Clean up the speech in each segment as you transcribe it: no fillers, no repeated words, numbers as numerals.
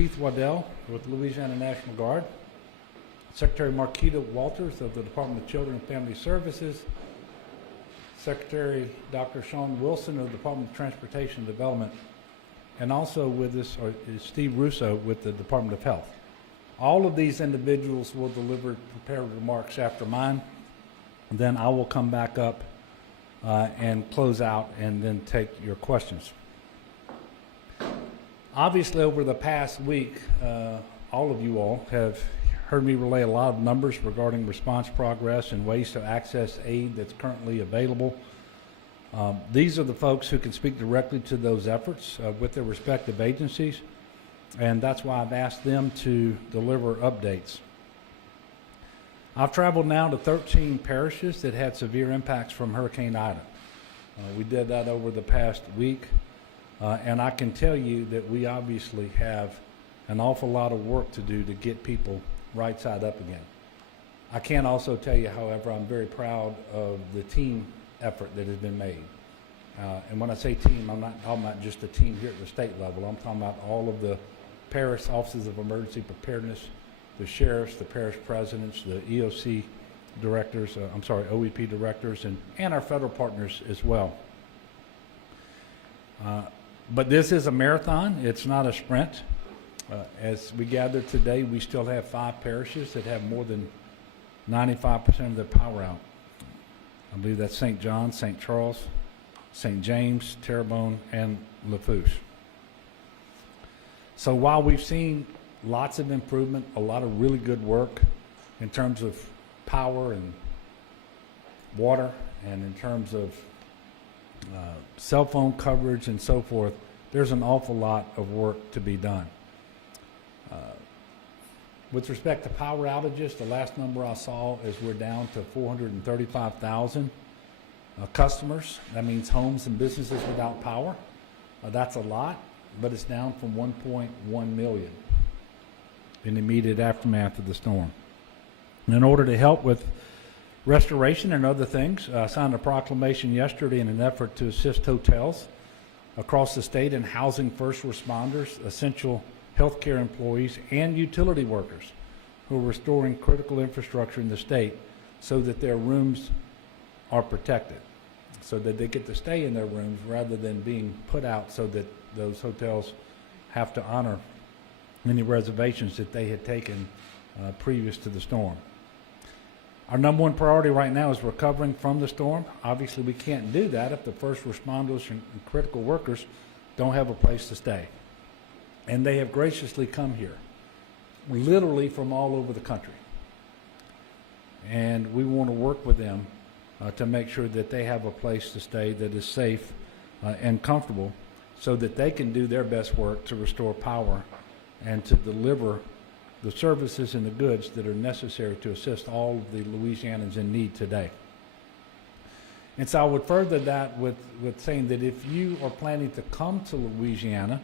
Keith Waddell with Louisiana National Guard, Secretary Marquita Walters of the Department of Children and Family Services, Secretary Dr. Sean Wilson of the Department of Transportation and Development, and also with us is Steve Russo with the Department of Health. All of these individuals will deliver prepared remarks after mine. Then I will come back up and close out and then take your questions. Obviously, over the past week, all of you all have heard me relay a lot of numbers regarding response progress and ways to access aid that's currently available. These are the folks who can speak directly to those efforts with their respective agencies, and that's why I've asked them to deliver updates. I've traveled now to 13 parishes that had severe impacts from Hurricane Ida. We did that over the past week, and I can tell you that we obviously have an awful lot of work to do to get people right side up again. I can also tell you, however, I'm very proud of the team effort that has been made. And when I say team, I'm not talking about just a team here at the state level. I'm talking about all of the parish offices of emergency preparedness, the sheriffs, the parish presidents, the EOC directors, OEP directors, and our federal partners as well. But this is a marathon. It's not a sprint. As we gather today, we still have 5 parishes that have more than 95% of their power out. I believe that's St. John, St. Charles, St. James, Terrebonne, and Lafourche. So while we've seen lots of improvement, a lot of really good work in terms of power and water and in terms of cell phone coverage and so forth, there's an awful lot of work to be done. With respect to power outages, the last number I saw is we're down to 435,000 customers. That means homes and businesses without power. That's a lot, but it's down from 1.1 million in the immediate aftermath of the storm. And in order to help with restoration and other things, I signed a proclamation yesterday in an effort to assist hotels across the state in housing first responders, essential healthcare employees, and utility workers who are restoring critical infrastructure in the state so that their rooms are protected, so that they get to stay in their rooms rather than being put out so that those hotels have to honor any reservations that they had taken previous to the storm. Our number one priority right now is recovering from the storm. Obviously, we can't do that if the first responders and critical workers don't have a place to stay. And they have graciously come here, literally from all over the country. And we want to work with them to make sure that they have a place to stay that is safe and comfortable so that they can do their best work to restore power and to deliver the services and the goods that are necessary to assist all of the Louisianans in need today. And so I would further that with saying that if you are planning to come to Louisiana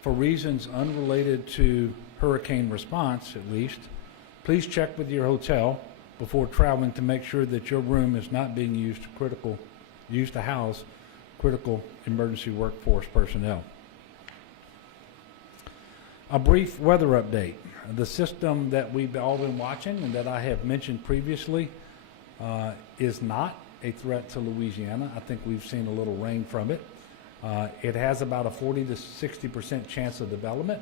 for reasons unrelated to hurricane response, at least, please check with your hotel before traveling to make sure that your room is not being used to house critical emergency workforce personnel. A brief weather update. The system that we've all been watching and that I have mentioned previously is not a threat to Louisiana. I think we've seen a little rain from it. It has about a 40 to 60% chance of development,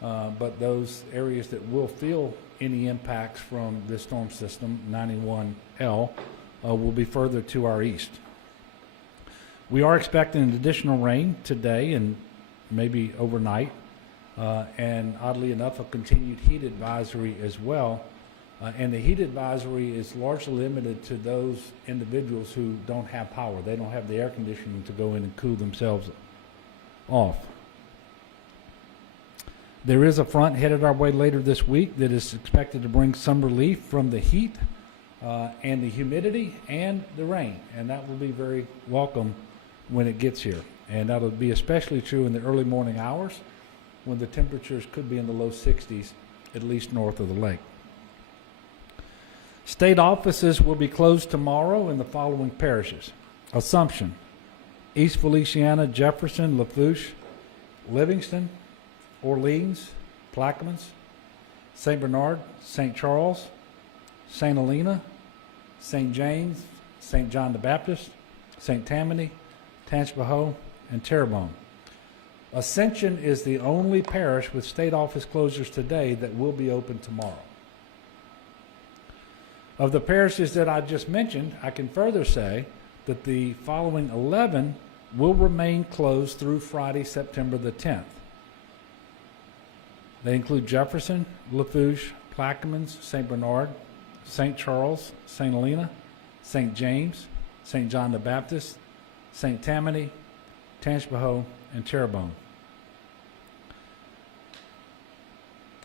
but those areas that will feel any impacts from this storm system, 91L, will be further to our east. We are expecting additional rain today and maybe overnight, and oddly enough, a continued heat advisory as well. And the heat advisory is largely limited to those individuals who don't have power. They don't have the air conditioning to go in and cool themselves off. There is a front headed our way later this week that is expected to bring some relief from the heat and the humidity and the rain, and that will be very welcome when it gets here. And that will be especially true in the early morning hours when the temperatures could be in the low 60s, at least north of the lake. State offices will be closed tomorrow in the following parishes: Assumption, East Feliciana, Jefferson, Lafourche, Livingston, Orleans, Plaquemines, St. Bernard, St. Charles, St. Helena, St. James, St. John the Baptist, St. Tammany, Tangipahoa, and Terrebonne. Ascension is the only parish with state office closures today that will be open tomorrow. Of the parishes that I just mentioned, I can further say that the following 11 will remain closed through Friday, September the 10th. They include Jefferson, Lafourche, Plaquemines, St. Bernard, St. Charles, St. Helena, St. James, St. John the Baptist, St. Tammany, Tangipahoa, and Terrebonne.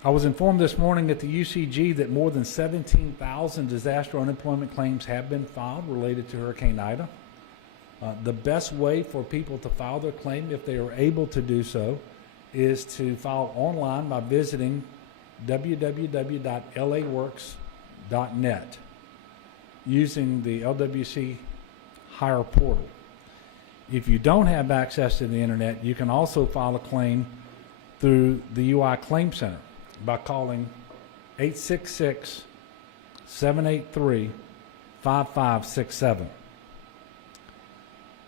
I was informed this morning at the UCG that more than 17,000 disaster unemployment claims have been filed related to Hurricane Ida. The best way for people to file their claim, if they are able to do so, is to file online by visiting www.laworks.net using the LWC Hire portal. If you don't have access to the internet, you can also file a claim through the UI Claim Center by calling 866-783-5567.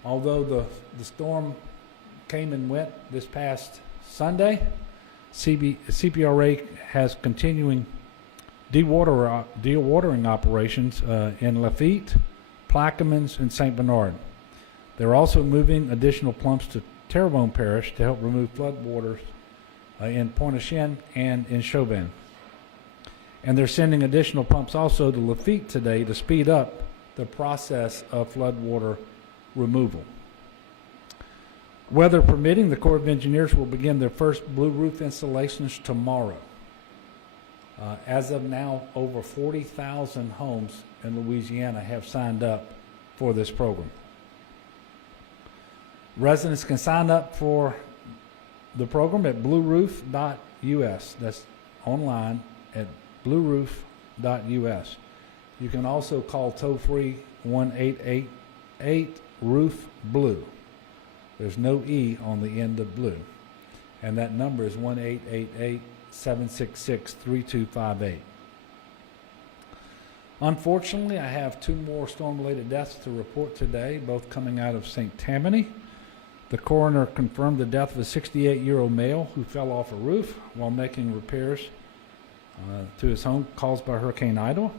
Although the storm came and went this past Sunday, CPRA has continuing dewatering operations in Lafitte, Plaquemines, and St. Bernard. They're also moving additional pumps to Terrebonne Parish to help remove floodwaters in Pointe-aux-Chenes and in Chauvin. And they're sending additional pumps also to Lafitte today to speed up the process of floodwater removal. Weather permitting, the Corps of Engineers will begin their first blue roof installations tomorrow. As of now, over 40,000 homes in Louisiana have signed up for this program. Residents can sign up for the program at blueroof.us. That's online at blueroof.us. You can also call toll-free 1-888-ROOF-BLUE. There's no E on the end of blue. And that number is 1-888-766-3258. Unfortunately, I have two more storm-related deaths to report today, both coming out of St. Tammany. The coroner confirmed the death of a 68-year-old male who fell off a roof while making repairs to his home caused by Hurricane Ida,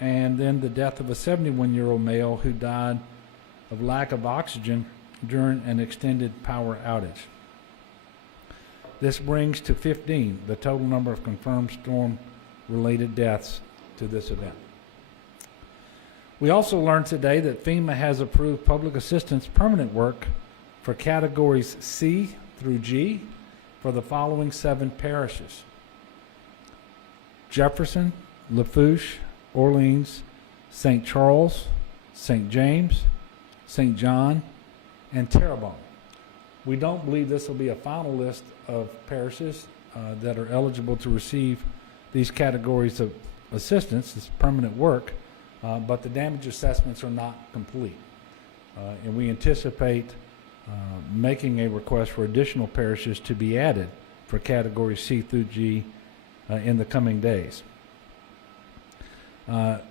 and then the death of a 71-year-old male who died of lack of oxygen during an extended power outage. This brings to 15 the total number of confirmed storm-related deaths to this event. We also learned today that FEMA has approved public assistance permanent work for categories C through G for the following 7 parishes: Jefferson, Lafourche, Orleans, St. Charles, St. James, St. John, and Terrebonne. We don't believe this will be a final list of parishes that are eligible to receive these categories of assistance, this permanent work, but the damage assessments are not complete. And we anticipate making a request for additional parishes to be added for categories C through G in the coming days. On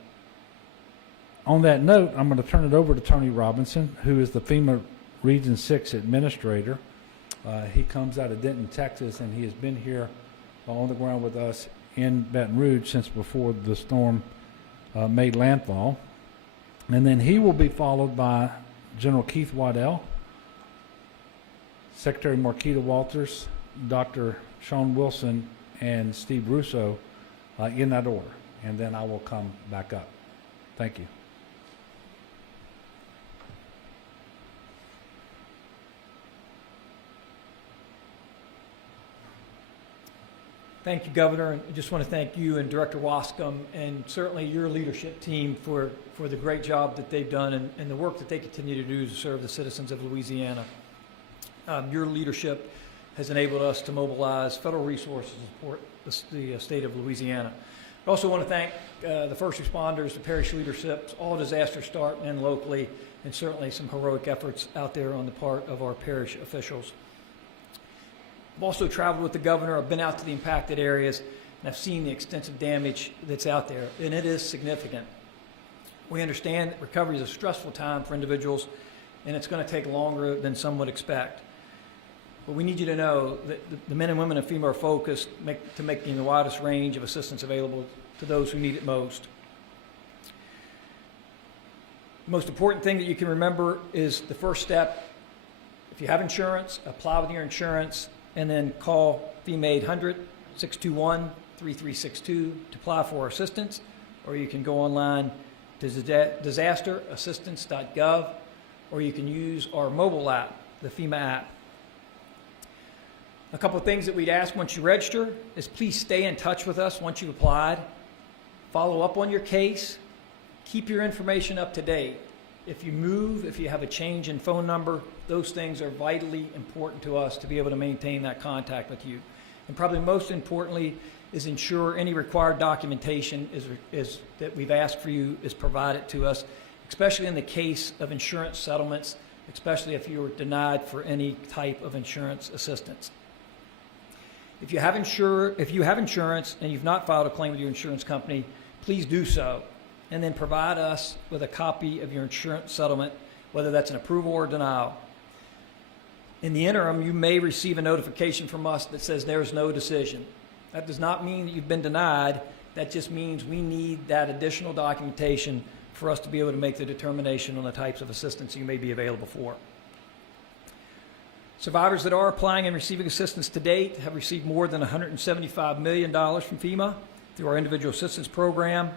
that note, I'm going to turn it over to Tony Robinson, who is the FEMA Region 6 Administrator. He comes out of Denton, Texas, and he has been here on the ground with us in Baton Rouge since before the storm made landfall. And then he will be followed by General Keith Waddell, Secretary Marquita Walters, Dr. Sean Wilson, and Steve Russo in that order. And then I will come back up. Thank you. Thank you, Governor, and I just want to thank you and Director Wascom and certainly your leadership team for the great job that they've done and the work that they continue to do to serve the citizens of Louisiana. Your leadership has enabled us to mobilize federal resources to support the state of Louisiana. I also want to thank the first responders, the parish leaderships, all disasters start and end locally, and certainly some heroic efforts out there on the part of our parish officials. I've also traveled with the governor. I've been out to the impacted areas, and I've seen the extensive damage that's out there, and it is significant. We understand that recovery is a stressful time for individuals, and it's going to take longer than some would expect. But we need you to know that the men and women of FEMA are focused to making the widest range of assistance available to those who need it most. The most important thing that you can remember is the first step. If you have insurance, apply with your insurance, and then call FEMA 800-621-3362 to apply for assistance, or you can go online to disasterassistance.gov, or you can use our mobile app, the FEMA app. A couple of things that we'd ask once you register is please stay in touch with us once you've applied. Follow up on your case. Keep your information up to date. If you move, if you have a change in phone number, those things are vitally important to us to be able to maintain that contact with you. And probably most importantly is ensure any required documentation is that we've asked for you is provided to us, especially in the case of insurance settlements, especially if you were denied for any type of insurance assistance. If you have insurance and you've not filed a claim with your insurance company, please do so, and then provide us with a copy of your insurance settlement, whether that's an approval or denial. In the interim, you may receive a notification from us that says there's no decision. That does not mean that you've been denied. That just means we need that additional documentation for us to be able to make the determination on the types of assistance you may be available for. Survivors that are applying and receiving assistance to date have received more than $175 million from FEMA through our individual assistance program.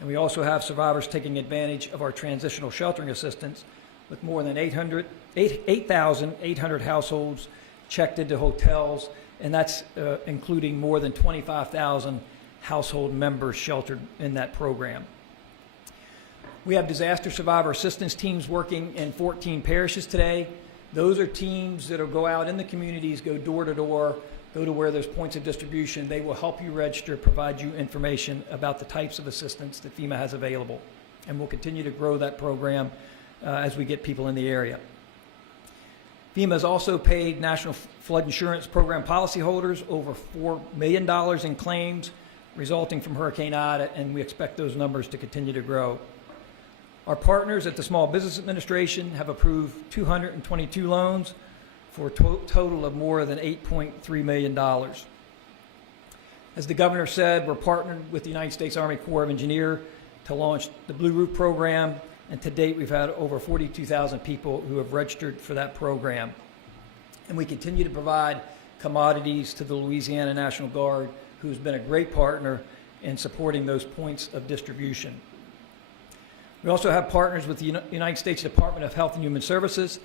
And we also have survivors taking advantage of our transitional sheltering assistance with more than 8,800 households checked into hotels, and that's including more than 25,000 household members sheltered in that program. We have disaster survivor assistance teams working in 14 parishes today. Those are teams that will go out in the communities, go door to door, go to where there's points of distribution. They will help you register, provide you information about the types of assistance that FEMA has available. And we'll continue to grow that program as we get people in the area. FEMA has also paid National Flood Insurance Program policyholders over $4 million in claims resulting from Hurricane Ida, and we expect those numbers to continue to grow. Our partners at the Small Business Administration have approved 222 loans for a total of more than $8.3 million. As the governor said, we're partnered with the United States Army Corps of Engineers to launch the Blue Roof program, and to date we've had over 42,000 people who have registered for that program. And we continue to provide commodities to the Louisiana National Guard, who's been a great partner in supporting those points of distribution. We also have partners with the United States Department of Health and Human Services.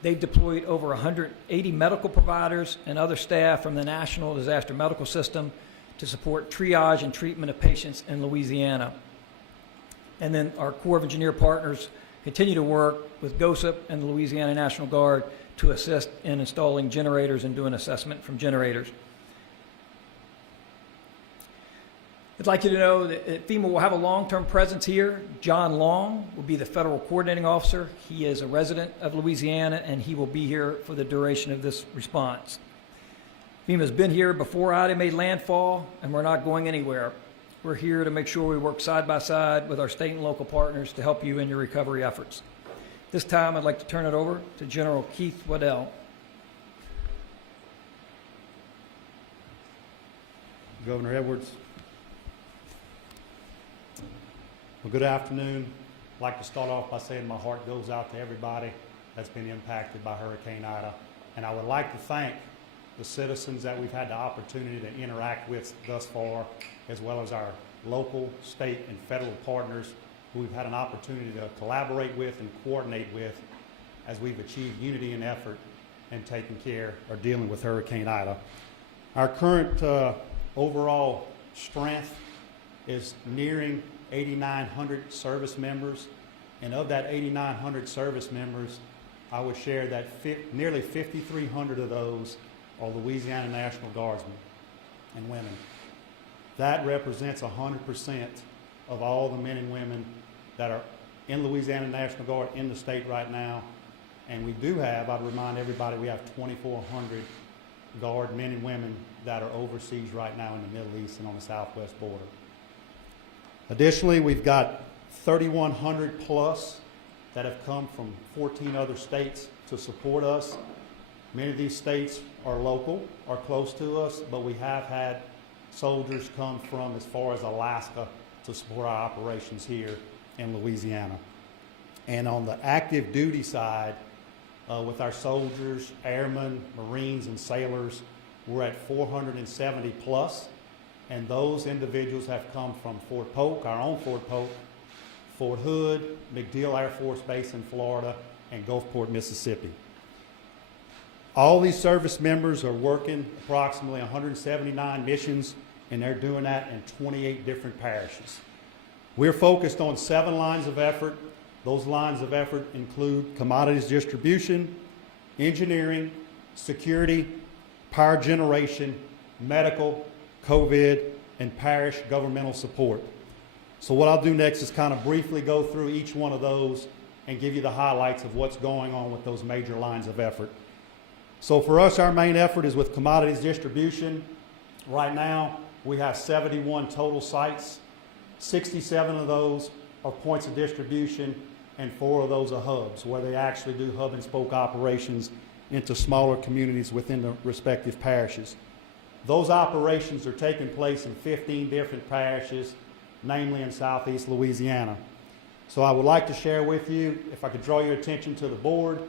They've deployed over 180 medical providers and other staff from the National Disaster Medical System to support triage and treatment of patients in Louisiana. And then our Corps of Engineer partners continue to work with GOSIP and the Louisiana National Guard to assist in installing generators and doing assessment from generators. I'd like you to know that FEMA will have a long-term presence here. John Long will be the federal coordinating officer. He is a resident of Louisiana, and he will be here for the duration of this response. FEMA's been here before Ida made landfall, and we're not going anywhere. We're here to make sure we work side by side with our state and local partners to help you in your recovery efforts. This time, I'd like to turn it over to General Keith Waddell. Governor Edwards. Well, good afternoon. I'd like to start off by saying my heart goes out to everybody that's been impacted by Hurricane Ida. And I would like to thank the citizens that we've had the opportunity to interact with thus far, as well as our local, state, and federal partners who we've had an opportunity to collaborate with and coordinate with as we've achieved unity and effort in taking care or dealing with Hurricane Ida. Our current overall strength is nearing 8,900 service members, and of that 8,900 service members, I would share that nearly 5,300 of those are Louisiana National Guardsmen and women. That represents 100% of all the men and women that are in Louisiana National Guard in the state right now. And we do have, I'd remind everybody, we have 2,400 Guard men and women that are overseas right now in the Middle East and on the southwest border. Additionally, we've got 3,100 plus that have come from 14 other states to support us. Many of these states are local, are close to us, but we have had soldiers come from as far as Alaska to support our operations here in Louisiana. And on the active duty side, with our soldiers, airmen, Marines, and sailors, we're at 470 plus, and those individuals have come from Fort Polk, our own Fort Polk, Fort Hood, MacDill Air Force Base in Florida, and Gulfport, Mississippi. All these service members are working approximately 179 missions, and they're doing that in 28 different parishes. We're focused on 7 lines of effort. Those lines of effort include commodities distribution, engineering, security, power generation, medical, COVID, and parish governmental support. So what I'll do next is kind of briefly go through each one of those and give you the highlights of what's going on with those major lines of effort. So for us, our main effort is with commodities distribution. Right now, we have 71 total sites. 67 of those are points of distribution, and 4 of those are hubs, where they actually do hub and spoke operations into smaller communities within the respective parishes. Those operations are taking place in 15 different parishes, namely in southeast Louisiana. So I would like to share with you, if I could draw your attention to the board,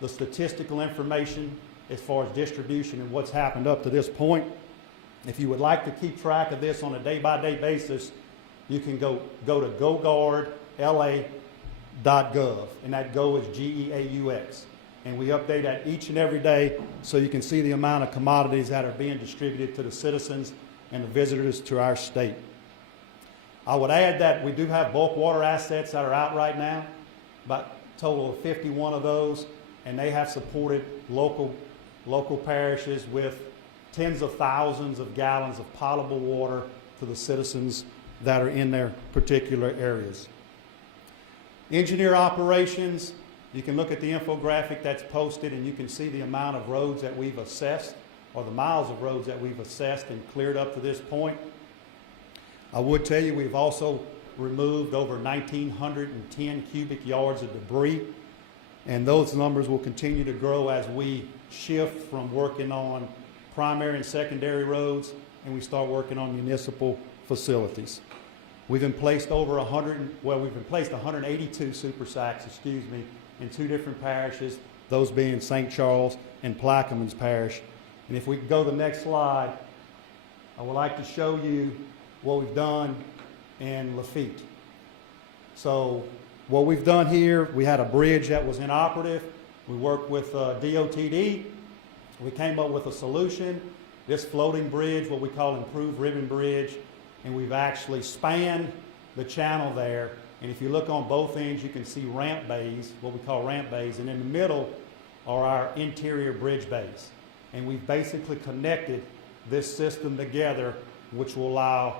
the statistical information as far as distribution and what's happened up to this point. If you would like to keep track of this on a day-by-day basis, you can go to GoGuardLA.gov, and that Go is G-E-A-U-X. And we update that each and every day so you can see the amount of commodities that are being distributed to the citizens and the visitors to our state. I would add that we do have bulk water assets that are out right now, about a total of 51 of those, and they have supported local parishes with tens of thousands of gallons of potable water to the citizens that are in their particular areas. Engineer operations, you can look at the infographic that's posted and you can see the amount of roads that we've assessed, or the miles of roads that we've assessed and cleared up to this point. I would tell you we've also removed over 1,910 cubic yards of debris, and those numbers will continue to grow as we shift from working on primary and secondary roads and we start working on municipal facilities. We've placed 182 super sacks, in 2 different parishes, those being St. Charles and Plaquemines Parish. And if we could go to the next slide, I would like to show you what we've done in Lafitte. So what we've done here, we had a bridge that was inoperative. We worked with DOTD. We came up with a solution, this floating bridge, what we call improved ribbon bridge, and we've actually spanned the channel there. And if you look on both ends, you can see ramp bays, what we call ramp bays, and in the middle are our interior bridge bays. And we've basically connected this system together, which will allow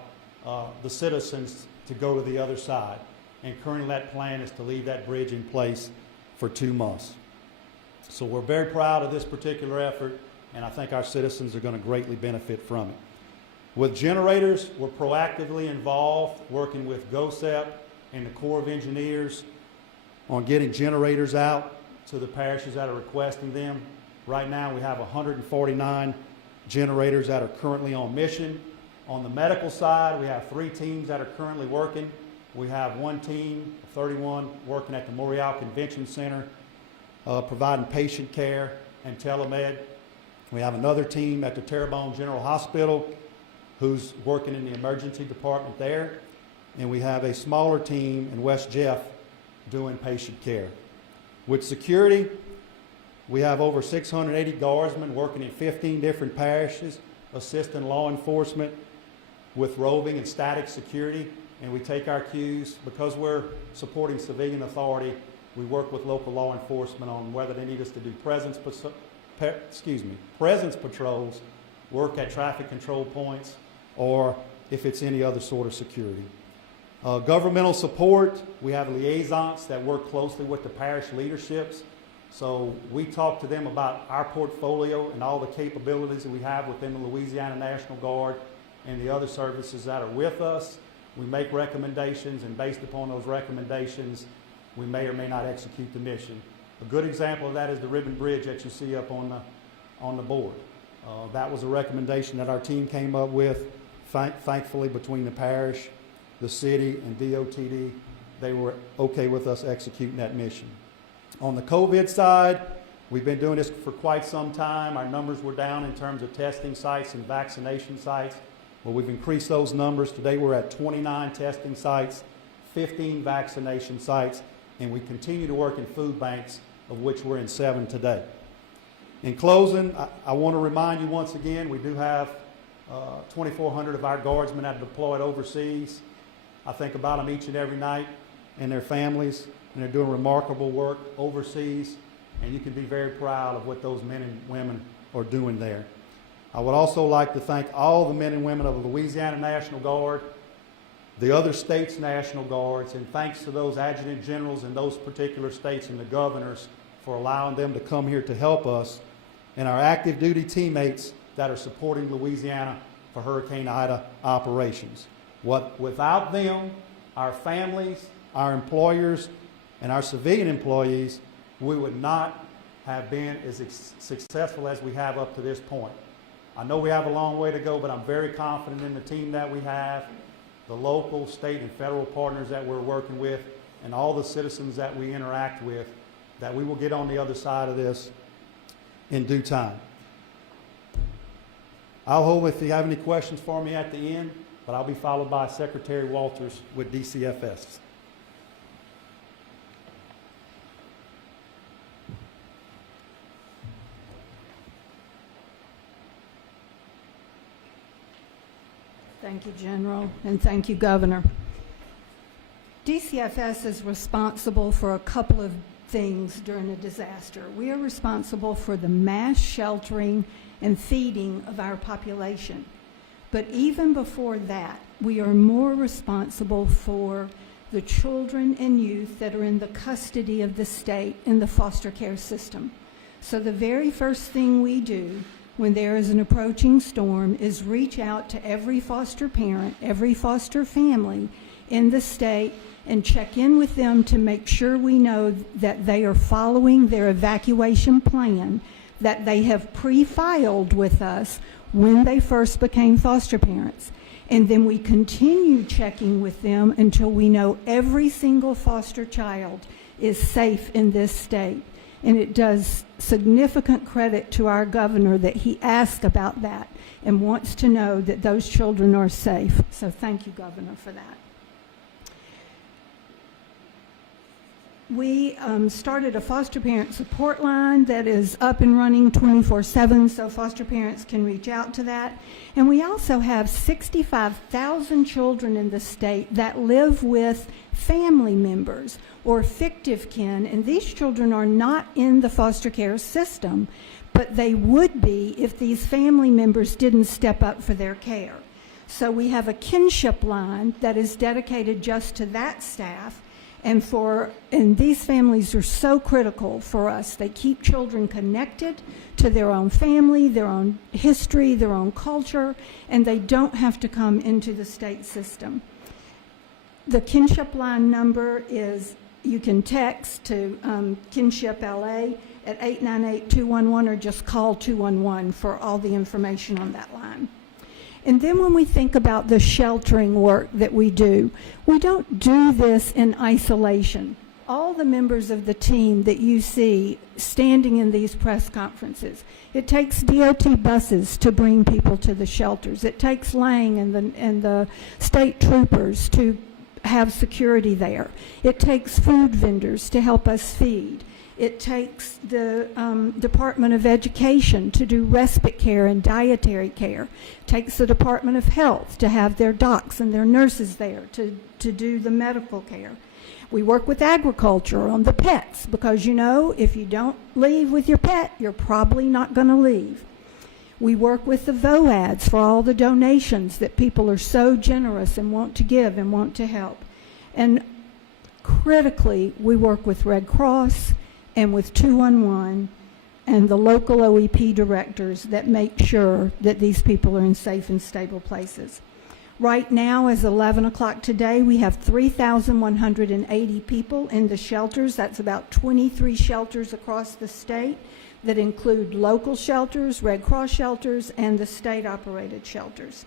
the citizens to go to the other side. And currently that plan is to leave that bridge in place for 2 months. So we're very proud of this particular effort, and I think our citizens are going to greatly benefit from it. With generators, we're proactively involved, working with GOSEP and the Corps of Engineers on getting generators out to the parishes that are requesting them. Right now we have 149 generators that are currently on mission. On the medical side, we have 3 teams that are currently working. We have 1 team, 31, working at the Morial Convention Center, providing patient care and telemed. We have another team at the Terrebonne General Hospital who's working in the emergency department there. And we have a smaller team in West Jeff doing patient care. With security, we have over 680 guardsmen working in 15 different parishes, assisting law enforcement with roving and static security. And we take our cues, because we're supporting civilian authority, we work with local law enforcement on whether they need us to do presence patrols, work at traffic control points, or if it's any other sort of security. Governmental support, we have liaisons that work closely with the parish leaderships So we talk to them about our portfolio and all the capabilities that we have within the Louisiana National Guard and the other services that are with us. We make recommendations, and based upon those recommendations, we may or may not execute the mission. A good example of that is the ribbon bridge that you see up on the board. That was a recommendation that our team came up with. Thankfully, between the parish, the city, and DOTD, they were okay with us executing that mission. On the COVID side, we've been doing this for quite some time. Our numbers were down in terms of testing sites and vaccination sites. Well, we've increased those numbers. Today we're at 29 testing sites, 15 vaccination sites, and we continue to work in food banks, of which we're in 7 today. In closing, I want to remind you once again, we do have 2,400 of our guardsmen that are deployed overseas. I think about them each and every night and their families, and they're doing remarkable work overseas, and you can be very proud of what those men and women are doing there. I would also like to thank all the men and women of the Louisiana National Guard, the other states' National Guards, and thanks to those adjutant generals in those particular states and the governors for allowing them to come here to help us, and our active duty teammates that are supporting Louisiana for Hurricane Ida operations. Without them, our families, our employers, and our civilian employees, we would not have been as successful as we have up to this point. I know we have a long way to go, but I'm very confident in the team that we have, the local, state, and federal partners that we're working with, and all the citizens that we interact with, that we will get on the other side of this in due time. I'll hold if you have any questions for me at the end, but I'll be followed by Secretary Walters with DCFS. Thank you, General, and thank you, Governor. DCFS is responsible for a couple of things during a disaster. We are responsible for the mass sheltering and feeding of our population. But even before that, we are more responsible for the children and youth that are in the custody of the state in the foster care system. So the very first thing we do when there is an approaching storm is reach out to every foster parent, every foster family in the state, and check in with them to make sure we know that they are following their evacuation plan that they have pre-filed with us when they first became foster parents. And then we continue checking with them until we know every single foster child is safe in this state. And it does significant credit to our governor that he asked about that and wants to know that those children are safe. So thank you, Governor, for that. We started a foster parent support line that is up and running 24/7, so foster parents can reach out to that. And we also have 65,000 children in the state that live with family members or fictive kin, and these children are not in the foster care system, but they would be if these family members didn't step up for their care. So we have a kinship line that is dedicated just to that staff. And these families are so critical for us. They keep children connected to their own family, their own history, their own culture, and they don't have to come into the state system. The kinship line number is, you can text to Kinship LA at 898-211 or just call 211 for all the information on that line. And then when we think about the sheltering work that we do, we don't do this in isolation. All the members of the team that you see standing in these press conferences, it takes DOT buses to bring people to the shelters. It takes Lang and the state troopers to have security there. It takes food vendors to help us feed. It takes the Department of Education to do respite care and dietary care. It takes the Department of Health to have their docs and their nurses there to do the medical care. We work with agriculture on the pets because, you know, if you don't leave with your pet, you're probably not going to leave. We work with the VOADs for all the donations that people are so generous and want to give and want to help. And critically, we work with Red Cross and with 211 and the local OEP directors that make sure that these people are in safe and stable places. Right now, as 11 o'clock today, we have 3,180 people in the shelters. That's about 23 shelters across the state that include local shelters, Red Cross shelters, and the state-operated shelters.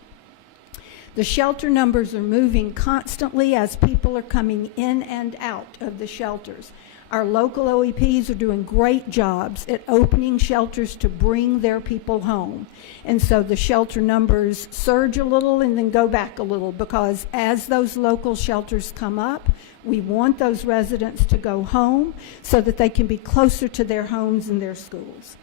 The shelter numbers are moving constantly as people are coming in and out of the shelters. Our local OEPs are doing great jobs at opening shelters to bring their people home. And so the shelter numbers surge a little and then go back a little, because as those local shelters come up, we want those residents to go home so that they can be closer to their homes and their schools.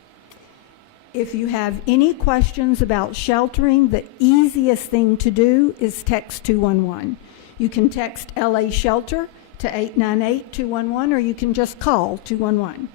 If you have any questions about sheltering, the easiest thing to do is text 211. You can text LA Shelter to 898-211, or you can just call 211.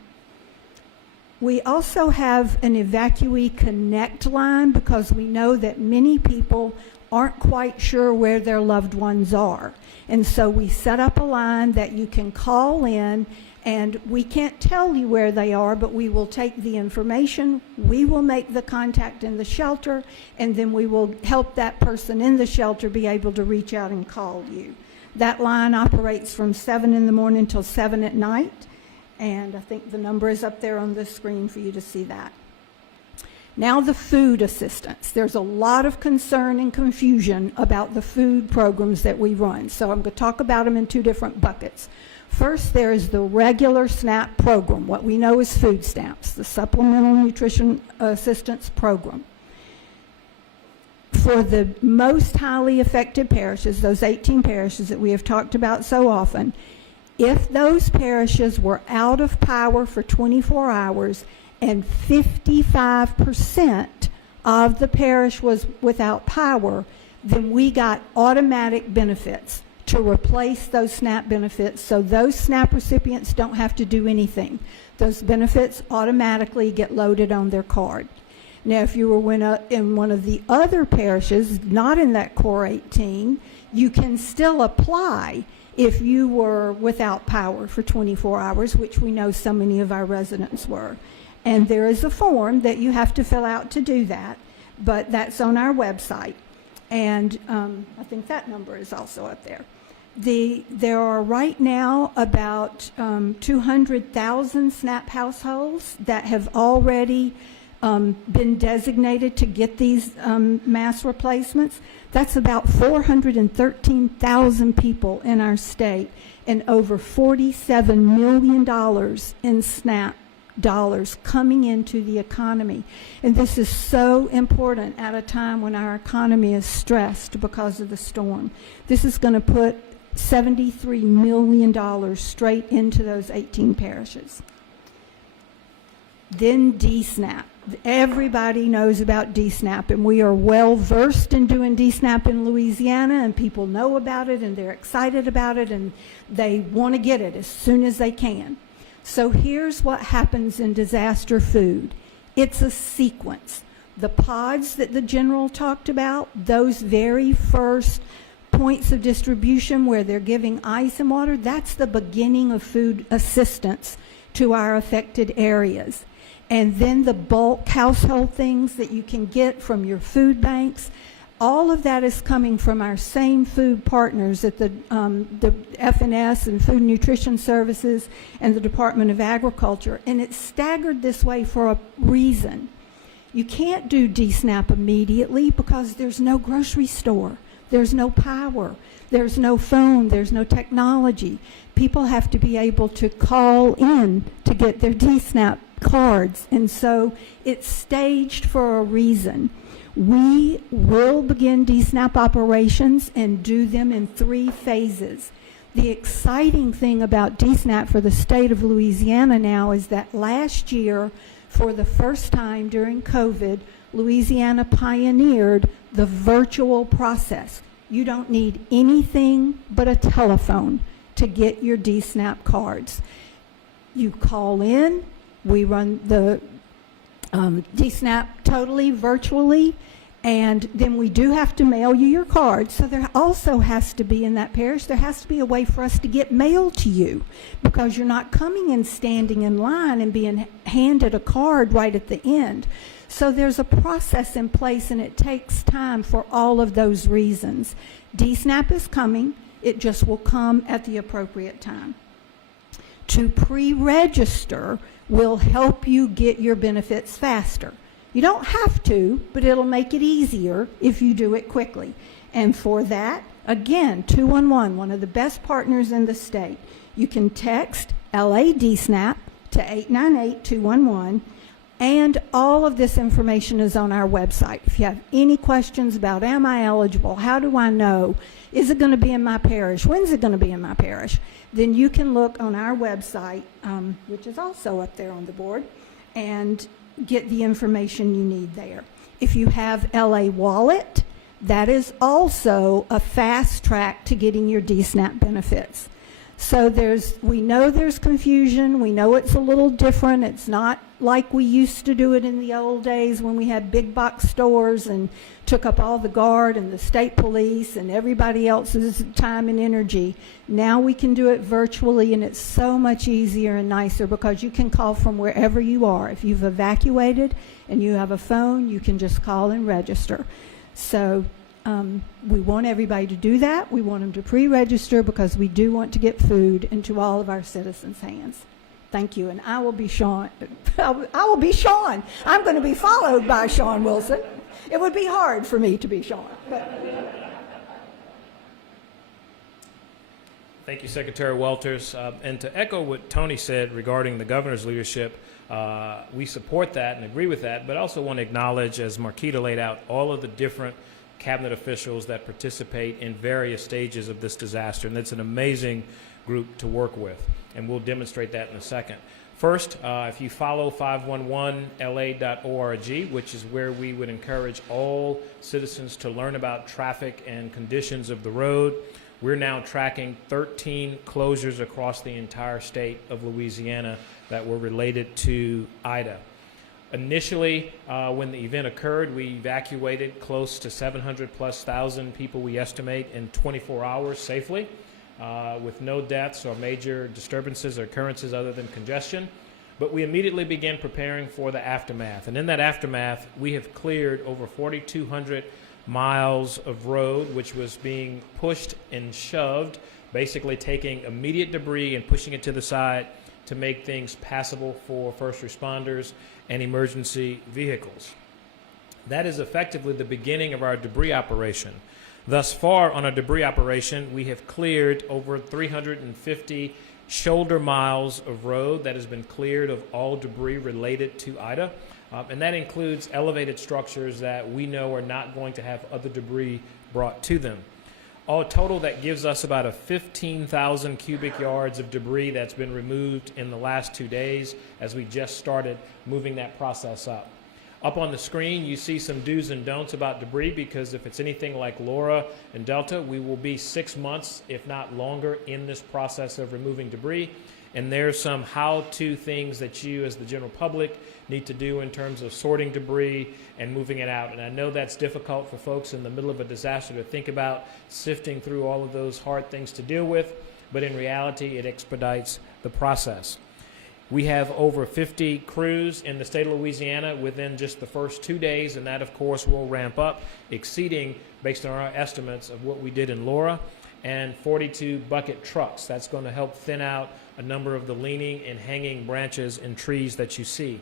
We also have an Evacuee Connect line because we know that many people aren't quite sure where their loved ones are. And so we set up a line that you can call in, and we can't tell you where they are, but we will take the information, we will make the contact in the shelter, and then we will help that person in the shelter be able to reach out and call you. That line operates from 7 in the morning till 7 at night, and I think the number is up there on the screen for you to see that. Now the food assistance. There's a lot of concern and confusion about the food programs that we run, so I'm going to talk about them in two different buckets. First, there is the regular SNAP program, what we know as food stamps, the Supplemental Nutrition Assistance Program. For the most highly affected parishes, those 18 parishes that we have talked about so often, if those parishes were out of power for 24 hours and 55% of the parish was without power, then we got automatic benefits to replace those SNAP benefits, so those SNAP recipients don't have to do anything. Those benefits automatically get loaded on their card. Now, if you were in one of the other parishes, not in that core 18, you can still apply if you were without power for 24 hours, which we know so many of our residents were. And there is a form that you have to fill out to do that, but that's on our website. And I think that number is also up there. There are right now about 200,000 SNAP households that have already been designated to get these mass replacements. That's about 413,000 people in our state, and over $47 million in SNAP dollars coming into the economy. And this is so important at a time when our economy is stressed because of the storm. This is going to put $73 million straight into those 18 parishes. Then DSNAP. Everybody knows about DSNAP, and we are well versed in doing DSNAP in Louisiana, and people know about it, and they're excited about it, and they want to get it as soon as they can. So here's what happens in disaster food. It's a sequence. The pods that the general talked about, those very first points of distribution where they're giving ice and water, that's the beginning of food assistance to our affected areas. And then the bulk household things that you can get from your food banks, all of that is coming from our same food partners at the FNS and Food and Nutrition Services and the Department of Agriculture. And it's staggered this way for a reason. You can't do DSNAP immediately because there's no grocery store. There's no power. There's no phone. There's no technology. People have to be able to call in to get their DSNAP cards. And so it's staged for a reason. We will begin DSNAP operations and do them in 3 phases. The exciting thing about DSNAP for the state of Louisiana now is that last year, for the first time during COVID, Louisiana pioneered the virtual process. You don't need anything but a telephone to get your DSNAP cards. You call in, we run the DSNAP totally virtually, And then we do have to mail you your card. So there also has to be, in that parish, there has to be a way for us to get mail to you, because you're not coming and standing in line and being handed a card right at the end. So there's a process in place, and it takes time for all of those reasons. DSNAP is coming. It just will come at the appropriate time. To pre-register will help you get your benefits faster. You don't have to, but it'll make it easier if you do it quickly. And for that, again, 211, one of the best partners in the state. You can text LADSNAP to 898-211, and all of this information is on our website. If you have any questions about, am I eligible? How do I know? Is it going to be in my parish? When's it going to be in my parish? Then you can look on our website, which is also up there on the board, and get the information you need there. If you have LA Wallet, that is also a fast track to getting your DSNAP benefits. So we know there's confusion. We know it's a little different. It's not like we used to do it in the old days when we had big box stores and took up all the guard and the state police and everybody else's time and energy. Now we can do it virtually, and it's so much easier and nicer because you can call from wherever you are. If you've evacuated and you have a phone, you can just call and register. So we want everybody to do that. We want them to pre-register because we do want to get food into all of our citizens' hands. Thank you. And I will be Sean. I will be Sean. I'm going to be followed by Sean Wilson. It would be hard for me to be Sean. Thank you, Secretary Walters. And to echo what Tony said regarding the governor's leadership, we support that and agree with that, but also want to acknowledge, as Marquita laid out, all of the different cabinet officials that participate in various stages of this disaster. And it's an amazing group to work with, and we'll demonstrate that in a second. First, if you follow 511la.org, which is where we would encourage all citizens to learn about traffic and conditions of the road, we're now tracking 13 closures across the entire state of Louisiana that were related to Ida. Initially, when the event occurred, we evacuated close to 700,000+ people, we estimate, in 24 hours safely, with no deaths or major disturbances or occurrences other than congestion. But we immediately began preparing for the aftermath. And in that aftermath, we have cleared over 4,200 miles of road, which was being pushed and shoved, basically taking immediate debris and pushing it to the side to make things passable for first responders and emergency vehicles. That is effectively the beginning of our debris operation. Thus far on our debris operation, we have cleared over 350 shoulder miles of road that has been cleared of all debris related to Ida. And that includes elevated structures that we know are not going to have other debris brought to them. All total, that gives us about 15,000 cubic yards of debris that's been removed in the last 2 days as we just started moving that process up. Up on the screen, you see some do's and don'ts about debris, because if it's anything like Laura and Delta, we will be 6 months, if not longer, in this process of removing debris. And there's some how-to things that you, as the general public, need to do in terms of sorting debris and moving it out. And I know that's difficult for folks in the middle of a disaster to think about sifting through all of those hard things to deal with, but in reality, it expedites the process. We have over 50 crews in the state of Louisiana within just the first 2 days, and that, of course, will ramp up, exceeding, based on our estimates, of what we did in Laura, and 42 bucket trucks. That's going to help thin out a number of the leaning and hanging branches and trees that you see.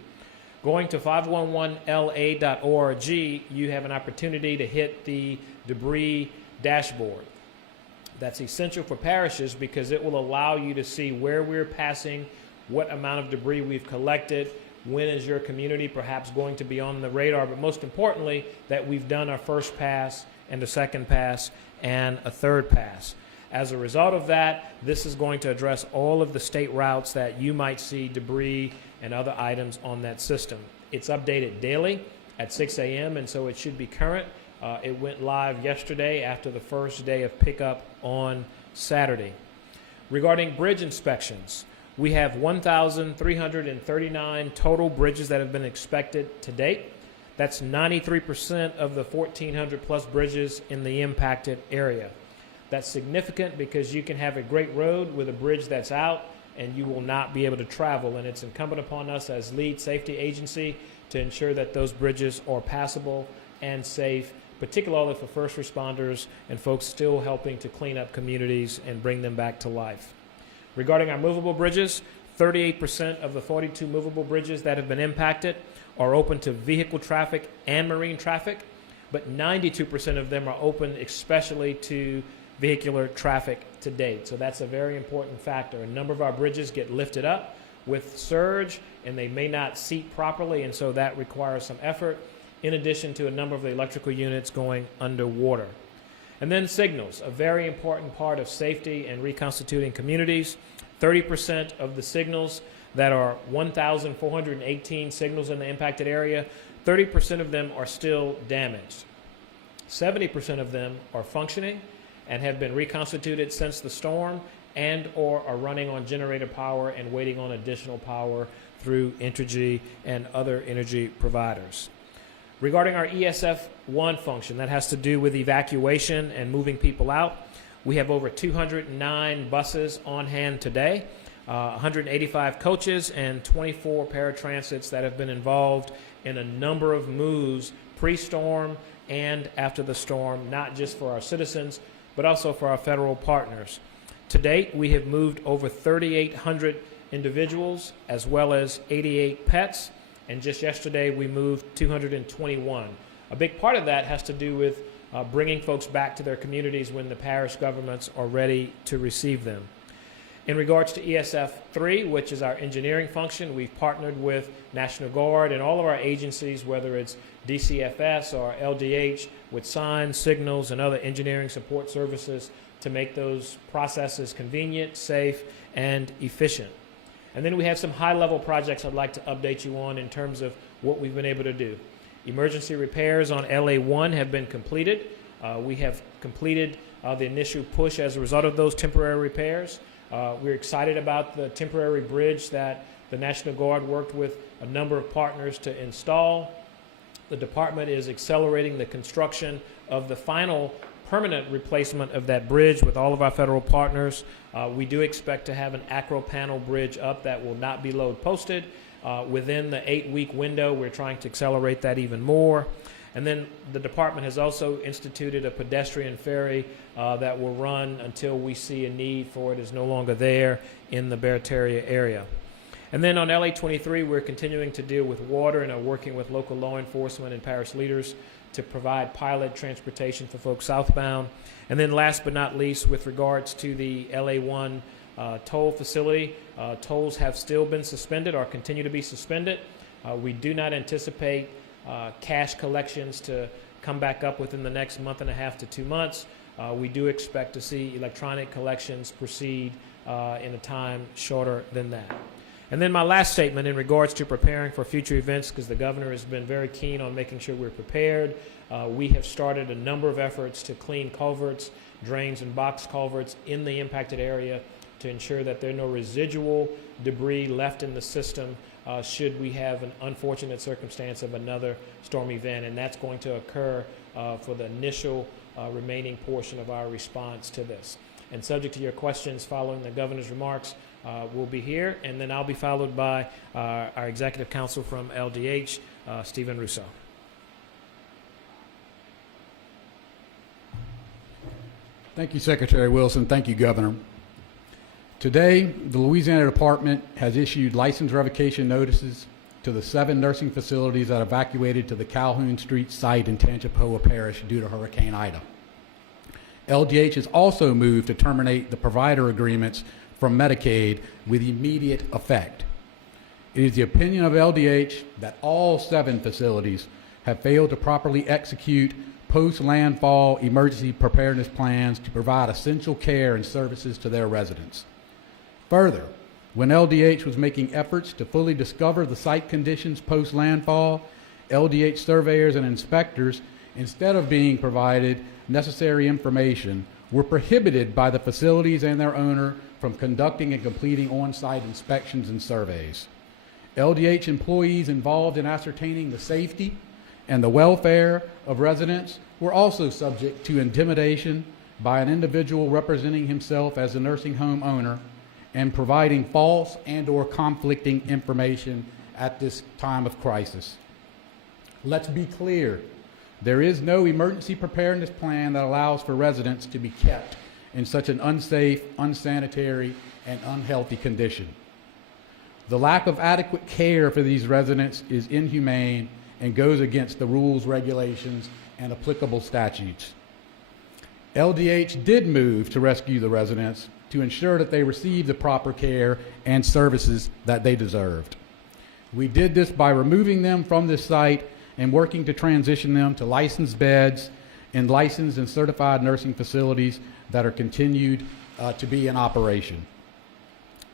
Going to 511la.org, you have an opportunity to hit the debris dashboard. That's essential for parishes because it will allow you to see where we're passing, what amount of debris we've collected, when is your community perhaps going to be on the radar, but most importantly, that we've done our first pass and a second pass and a third pass. As a result of that, this is going to address all of the state routes that you might see debris and other items on that system. It's updated daily at 6 a.m., and so it should be current. It went live yesterday after the first day of pickup on Saturday. Regarding bridge inspections, we have 1,339 total bridges that have been inspected to date. That's 93% of the 1,400 plus bridges in the impacted area. That's significant because you can have a great road with a bridge that's out and you will not be able to travel. And it's incumbent upon us as lead safety agency to ensure that those bridges are passable and safe, particularly for first responders and folks still helping to clean up communities and bring them back to life. Regarding our movable bridges, 38% of the 42 movable bridges that have been impacted are open to vehicle traffic and marine traffic, but 92% of them are open especially to vehicular traffic to date. So that's a very important factor. A number of our bridges get lifted up with surge and they may not seat properly, and so that requires some effort, in addition to a number of the electrical units going underwater. And then signals, a very important part of safety and reconstituting communities. 30% of the signals that are 1,418 signals in the impacted area, 30% of them are still damaged. 70% of them are functioning and have been reconstituted since the storm and or are running on generator power and waiting on additional power through Intrusion and other energy providers. Regarding our ESF1 function, that has to do with evacuation and moving people out. We have over 209 buses on hand today, 185 coaches, and 24 paratransits that have been involved in a number of moves pre-storm and after the storm, not just for our citizens, but also for our federal partners. To date, we have moved over 3,800 individuals as well as 88 pets, and just yesterday we moved 221. A big part of that has to do with bringing folks back to their communities when the parish governments are ready to receive them. In regards to ESF3, which is our engineering function, we've partnered with National Guard and all of our agencies, whether it's DCFS or LDH, with signs, signals, and other engineering support services to make those processes convenient, safe, and efficient. And then we have some high-level projects I'd like to update you on in terms of what we've been able to do. Emergency repairs on LA1 have been completed. We have completed the initial push as a result of those temporary repairs. We're excited about the temporary bridge that the National Guard worked with a number of partners to install. The department is accelerating the construction of the final permanent replacement of that bridge with all of our federal partners. We do expect to have an acro panel bridge up that will not be load posted. Within the 8-week window, we're trying to accelerate that even more. And then the department has also instituted a pedestrian ferry that will run until we see a need for it is no longer there in the Barataria area. And then on LA23, we're continuing to deal with water and are working with local law enforcement and parish leaders to provide pilot transportation for folks southbound. And then last but not least, with regards to the LA1 toll facility, tolls have still been suspended or continue to be suspended. We do not anticipate cash collections to come back up within the next month and a half to 2 months. We do expect to see electronic collections proceed in a time shorter than that. And then my last statement in regards to preparing for future events, because the governor has been very keen on making sure we're prepared. We have started a number of efforts to clean culverts, drains, and box culverts in the impacted area to ensure that there are no residual debris left in the system should we have an unfortunate circumstance of another storm event. And that's going to occur for the initial remaining portion of our response to this. And subject to your questions following the governor's remarks, we'll be here, and then I'll be followed by our executive counsel from LDH, Stephen Russo. Thank you, Secretary Wilson. Thank you, Governor. Today, the Louisiana Department has issued license revocation notices to the 7 nursing facilities that evacuated to the Calhoun Street site in Tangipahoa Parish due to Hurricane Ida. LDH has also moved to terminate the provider agreements from Medicaid with immediate effect. It is the opinion of LDH that all 7 facilities have failed to properly execute post-landfall emergency preparedness plans to provide essential care and services to their residents. Further, when LDH was making efforts to fully discover the site conditions post-landfall, LDH surveyors and inspectors, instead of being provided necessary information, were prohibited by the facilities and their owner from conducting and completing on-site inspections and surveys. LDH employees involved in ascertaining the safety and the welfare of residents were also subject to intimidation by an individual representing himself as a nursing home owner and providing false and/or conflicting information at this time of crisis. Let's be clear. There is no emergency preparedness plan that allows for residents to be kept in such an unsafe, unsanitary, and unhealthy condition. The lack of adequate care for these residents is inhumane and goes against the rules, regulations, and applicable statutes. LDH did move to rescue the residents to ensure that they received the proper care and services that they deserved. We did this by removing them from this site and working to transition them to licensed beds in licensed and certified nursing facilities that are continued to be in operation.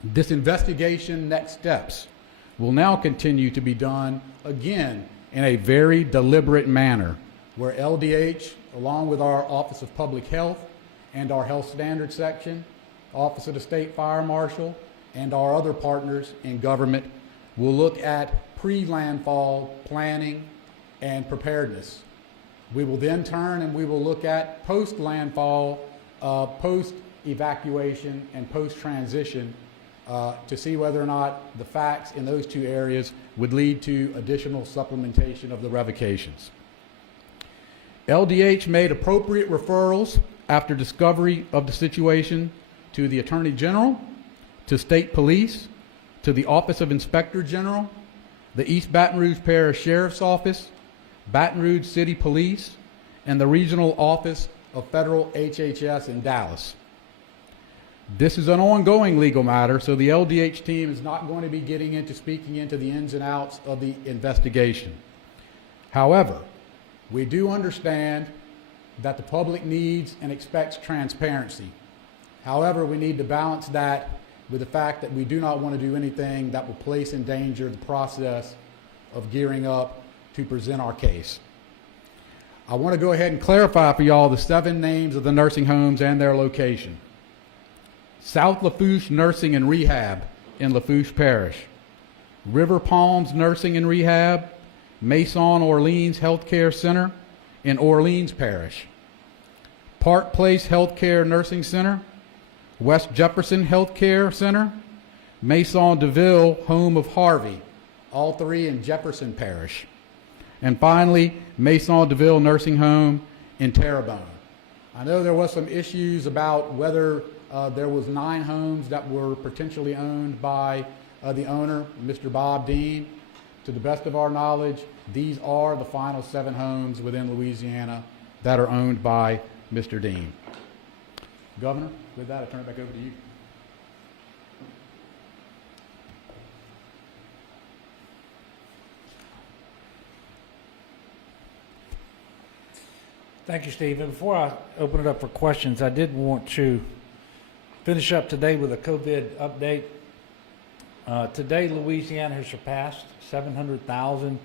This investigation next steps will now continue to be done again in a very deliberate manner, where LDH, along with our Office of Public Health and our Health Standards Section, Office of the State Fire Marshal, and our other partners in government, will look at pre-landfall planning and preparedness. We will then turn and we will look at post-landfall, post-evacuation, and post-transition to see whether or not the facts in those two areas would lead to additional supplementation of the revocations. LDH made appropriate referrals after discovery of the situation to the Attorney General, to State Police, to the Office of Inspector General, the East Baton Rouge Parish Sheriff's Office, Baton Rouge City Police, and the Regional Office of Federal HHS in Dallas. This is an ongoing legal matter, so the LDH team is not going to be getting into speaking into the ins and outs of the investigation. However, we do understand that the public needs and expects transparency. However, we need to balance that with the fact that we do not want to do anything that will place in danger the process of gearing up to present our case. I want to go ahead and clarify for y'all the 7 names of the nursing homes and their location. South Lafourche Nursing and Rehab in Lafourche Parish, River Palms Nursing and Rehab, Maison Orleans Healthcare Center in Orleans Parish, Park Place Healthcare Nursing Center, West Jefferson Healthcare Center, Maison DeVille Home of Harvey, all 3 in Jefferson Parish, and finally, Maison DeVille Nursing Home in Terrebonne. I know there was some issues about whether there was 9 homes that were potentially owned by the owner, Mr. Bob Dean. To the best of our knowledge, these are the final 7 homes within Louisiana that are owned by Mr. Dean. Governor, with that, I turn it back over to you. Thank you, Steve. And before I open it up for questions, I did want to finish up today with a COVID update. Today, Louisiana has surpassed 700,000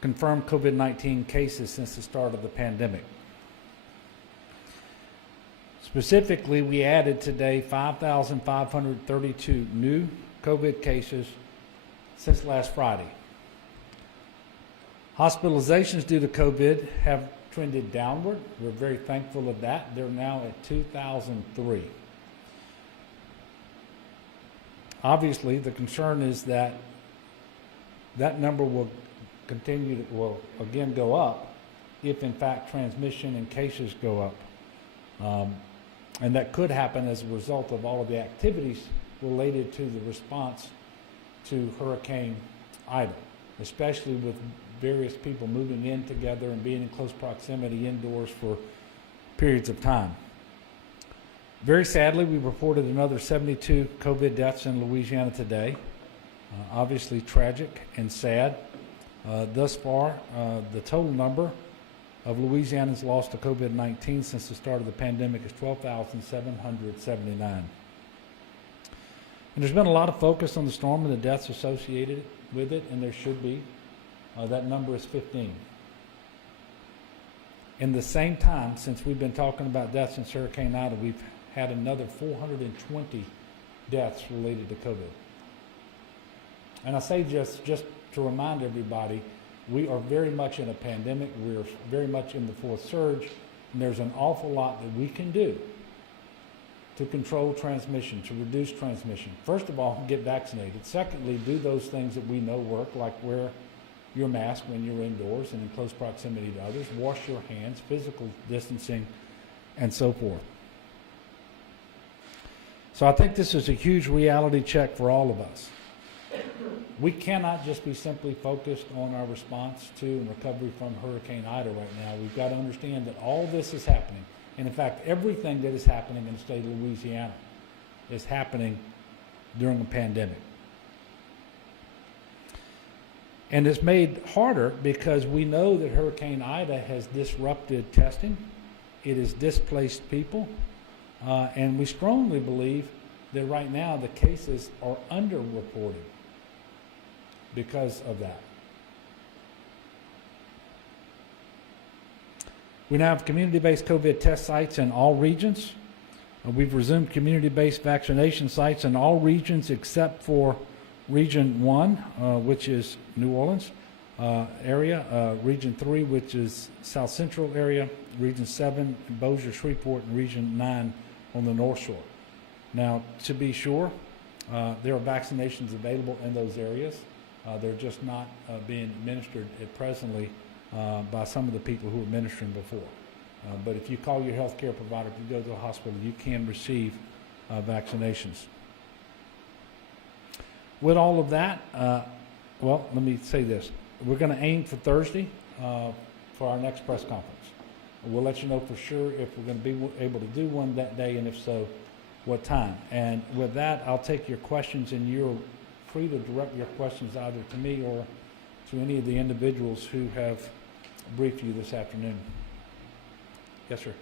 confirmed COVID-19 cases since the start of the pandemic. Specifically, we added today 5,532 new COVID cases since last Friday. Hospitalizations due to COVID have trended downward. We're very thankful of that. They're now at 2,003. Obviously, the concern is that that number will continue to, will again go up if in fact transmission and cases go up. And that could happen as a result of all of the activities related to the response to Hurricane Ida, especially with various people moving in together and being in close proximity indoors for periods of time. Very sadly, we reported another 72 COVID deaths in Louisiana today. Obviously tragic and sad. Thus far, the total number of Louisianans lost to COVID-19 since the start of the pandemic is 12,779. And there's been a lot of focus on the storm and the deaths associated with it, and there should be. That number is 15. In the same time, since we've been talking about deaths since Hurricane Ida, we've had another 420 deaths related to COVID. And I say just to remind everybody, we are very much in a pandemic. We're very much in the fourth surge, and there's an awful lot that we can do to control transmission, to reduce transmission. First of all, get vaccinated. Secondly, do those things that we know work, like wear your mask when you're indoors and in close proximity to others, wash your hands, physical distancing, and so forth. So I think this is a huge reality check for all of us. We cannot just be simply focused on our response to and recovery from Hurricane Ida right now. We've got to understand that all this is happening. And in fact, everything that is happening in the state of Louisiana is happening during a pandemic. And it's made harder because we know that Hurricane Ida has disrupted testing. It has displaced people. And we strongly believe that right now the cases are underreported because of that. We now have community-based COVID test sites in all regions. We've resumed community-based vaccination sites in all regions except for Region 1, which is New Orleans area, Region 3, which is South Central area, Region 7, Bossier, Shreveport, and Region 9 on the North Shore. Now, to be sure, there are vaccinations available in those areas. They're just not being administered presently by some of the people who were administering before. But if you call your health care provider, if you go to a hospital, you can receive vaccinations. With all of that, well, let me say this. We're going to aim for Thursday for our next press conference. We'll let you know for sure if we're going to be able to do one that day, and if so, what time. And with that, I'll take your questions, and you're free to direct your questions either to me or to any of the individuals who have briefed you this afternoon. Yes, sir.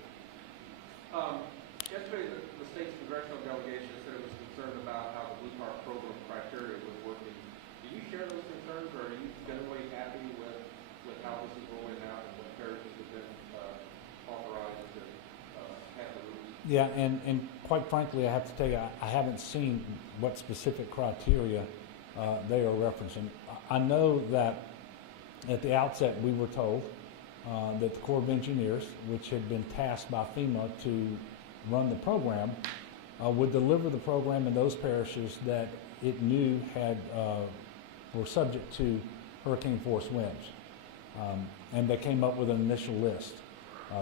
Yesterday, the state's congressional delegation said it was concerned about how the Blue Card program criteria was working. Do you share those concerns, or are you generally happy with how this is rolling out and what parishes have been authorized to have the rules? Yeah, and quite frankly, I have to tell you, I haven't seen what specific criteria they are referencing. I know that at the outset we were told that the Corps of Engineers, which had been tasked by FEMA to run the program, would deliver the program in those parishes that it knew were subject to hurricane force winds. And they came up with an initial list.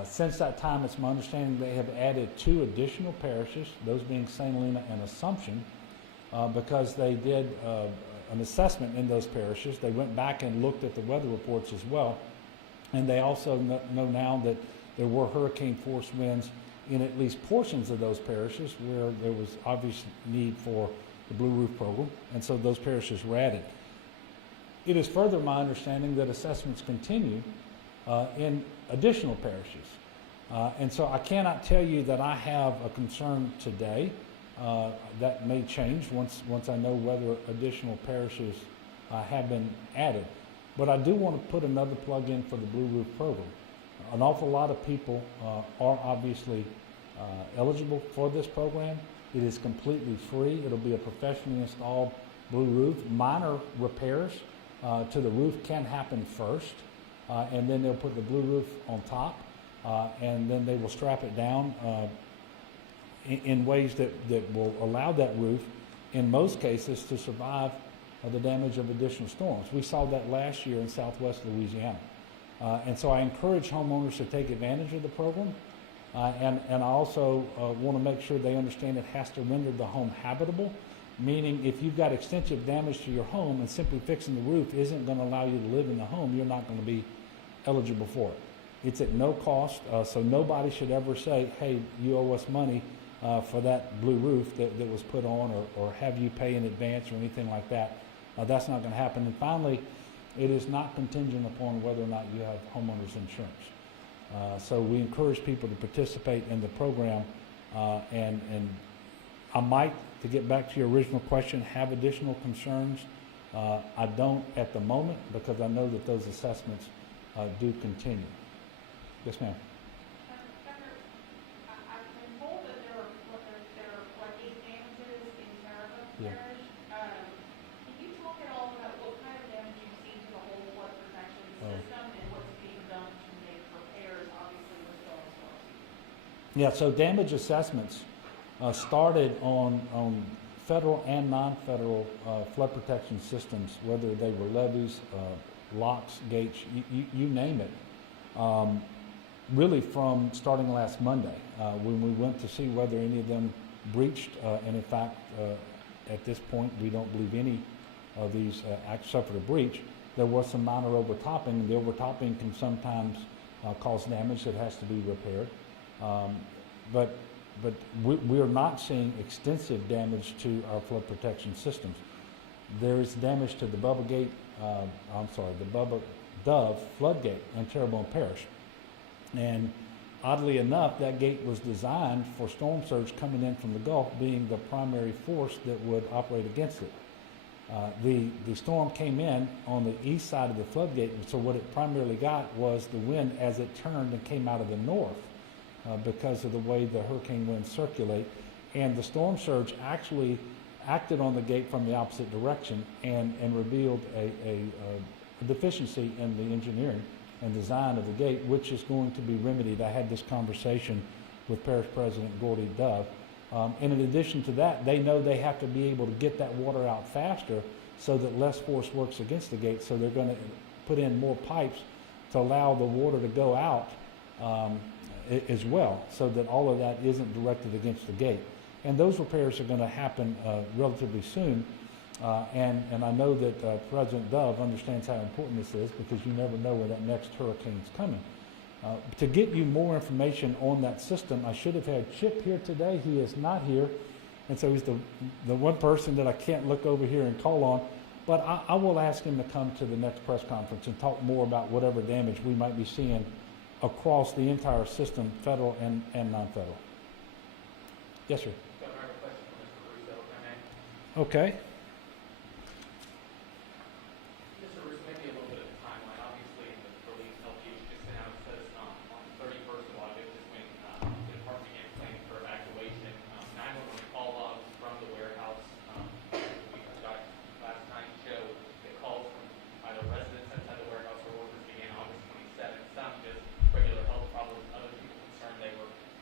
Since that time, it's my understanding they have added 2 additional parishes, those being St. Helena and Assumption, because they did an assessment in those parishes. They went back and looked at the weather reports as well, and they also know now that there were hurricane force winds in at least portions of those parishes where there was obvious need for the Blue Roof program, and so those parishes were added. It is further my understanding that assessments continue in additional parishes. And so I cannot tell you that I have a concern today. That may change once I know whether additional parishes have been added. But I do want to put another plug in for the Blue Roof program. An awful lot of people are obviously eligible for this program. It is completely free. It'll be a professionally installed blue roof. Minor repairs to the roof can happen first, and then they'll put the blue roof on top, and then they will strap it down in ways that will allow that roof, in most cases, to survive the damage of additional storms. We saw that last year in southwest Louisiana. And so I encourage homeowners to take advantage of the program. And I also want to make sure they understand it has to render the home habitable, meaning if you've got extensive damage to your home and simply fixing the roof isn't going to allow you to live in the home, you're not going to be eligible for it. It's at no cost, so nobody should ever say, hey, you owe us money for that blue roof that was put on, or have you pay in advance or anything like that. That's not going to happen. And finally, it is not contingent upon whether or not you have homeowners insurance. So we encourage people to participate in the program, and I might, to get back to your original question, have additional concerns. I don't at the moment, because I know that those assessments do continue. Yes, ma'am. Governor, I've been told that there are 8 damages in Terrebonne Yeah. Parish. Can you talk at all about what kind of damage you've seen to the whole flood protection Yeah, so damage assessments started on federal and non-federal flood protection systems, whether they were levees, locks, gates, you name it. Really from starting last Monday, when we went to see whether any of them breached, and in fact, at this point, we don't believe any of these suffered a breach. There was some minor overtopping. The overtopping can sometimes cause damage that has to be repaired. But we are not seeing extensive damage to our flood protection systems. There is damage to the the Bubba Dove floodgate in Terrebonne Parish. And oddly enough, that gate was designed for storm surge coming in from the Gulf being the primary force that would operate against it. The storm came in on the east side of the floodgate, and so what it primarily got was the wind as it turned and came out of the north because of the way the hurricane winds circulate. And the storm surge actually acted on the gate from the opposite direction and revealed a deficiency in the engineering and design of the gate, which is going to be remedied. I had this conversation with Parish President Gordy Dove. And in addition to that, they know they have to be able to get that water out faster so that less force works against the gate. So they're going to put in more pipes to allow the water to go out as well, so that all of that isn't directed against the gate. And those repairs are going to happen relatively soon. And I know that President Dove understands how important this is because you never know where that next hurricane is coming. To get you more information on that system, I should have had Chip here today. He is not here, and so he's the one person that I can't look over here and call on. But I will ask him to come to the next press conference and talk more about whatever damage we might be seeing across the entire system, federal and non-federal. Yes, sir. Governor, I have a question for Mr. Russo, if I may. Okay. Mr. Russo, maybe a little bit of a timeline. Obviously, the release LG just sent out says on the 31st of August is when the department began planning for evacuation. 911 call logs from the warehouse we got last night show that calls from either residents inside the warehouse or workers began August 27th. Some just regular health problems. Other people concerned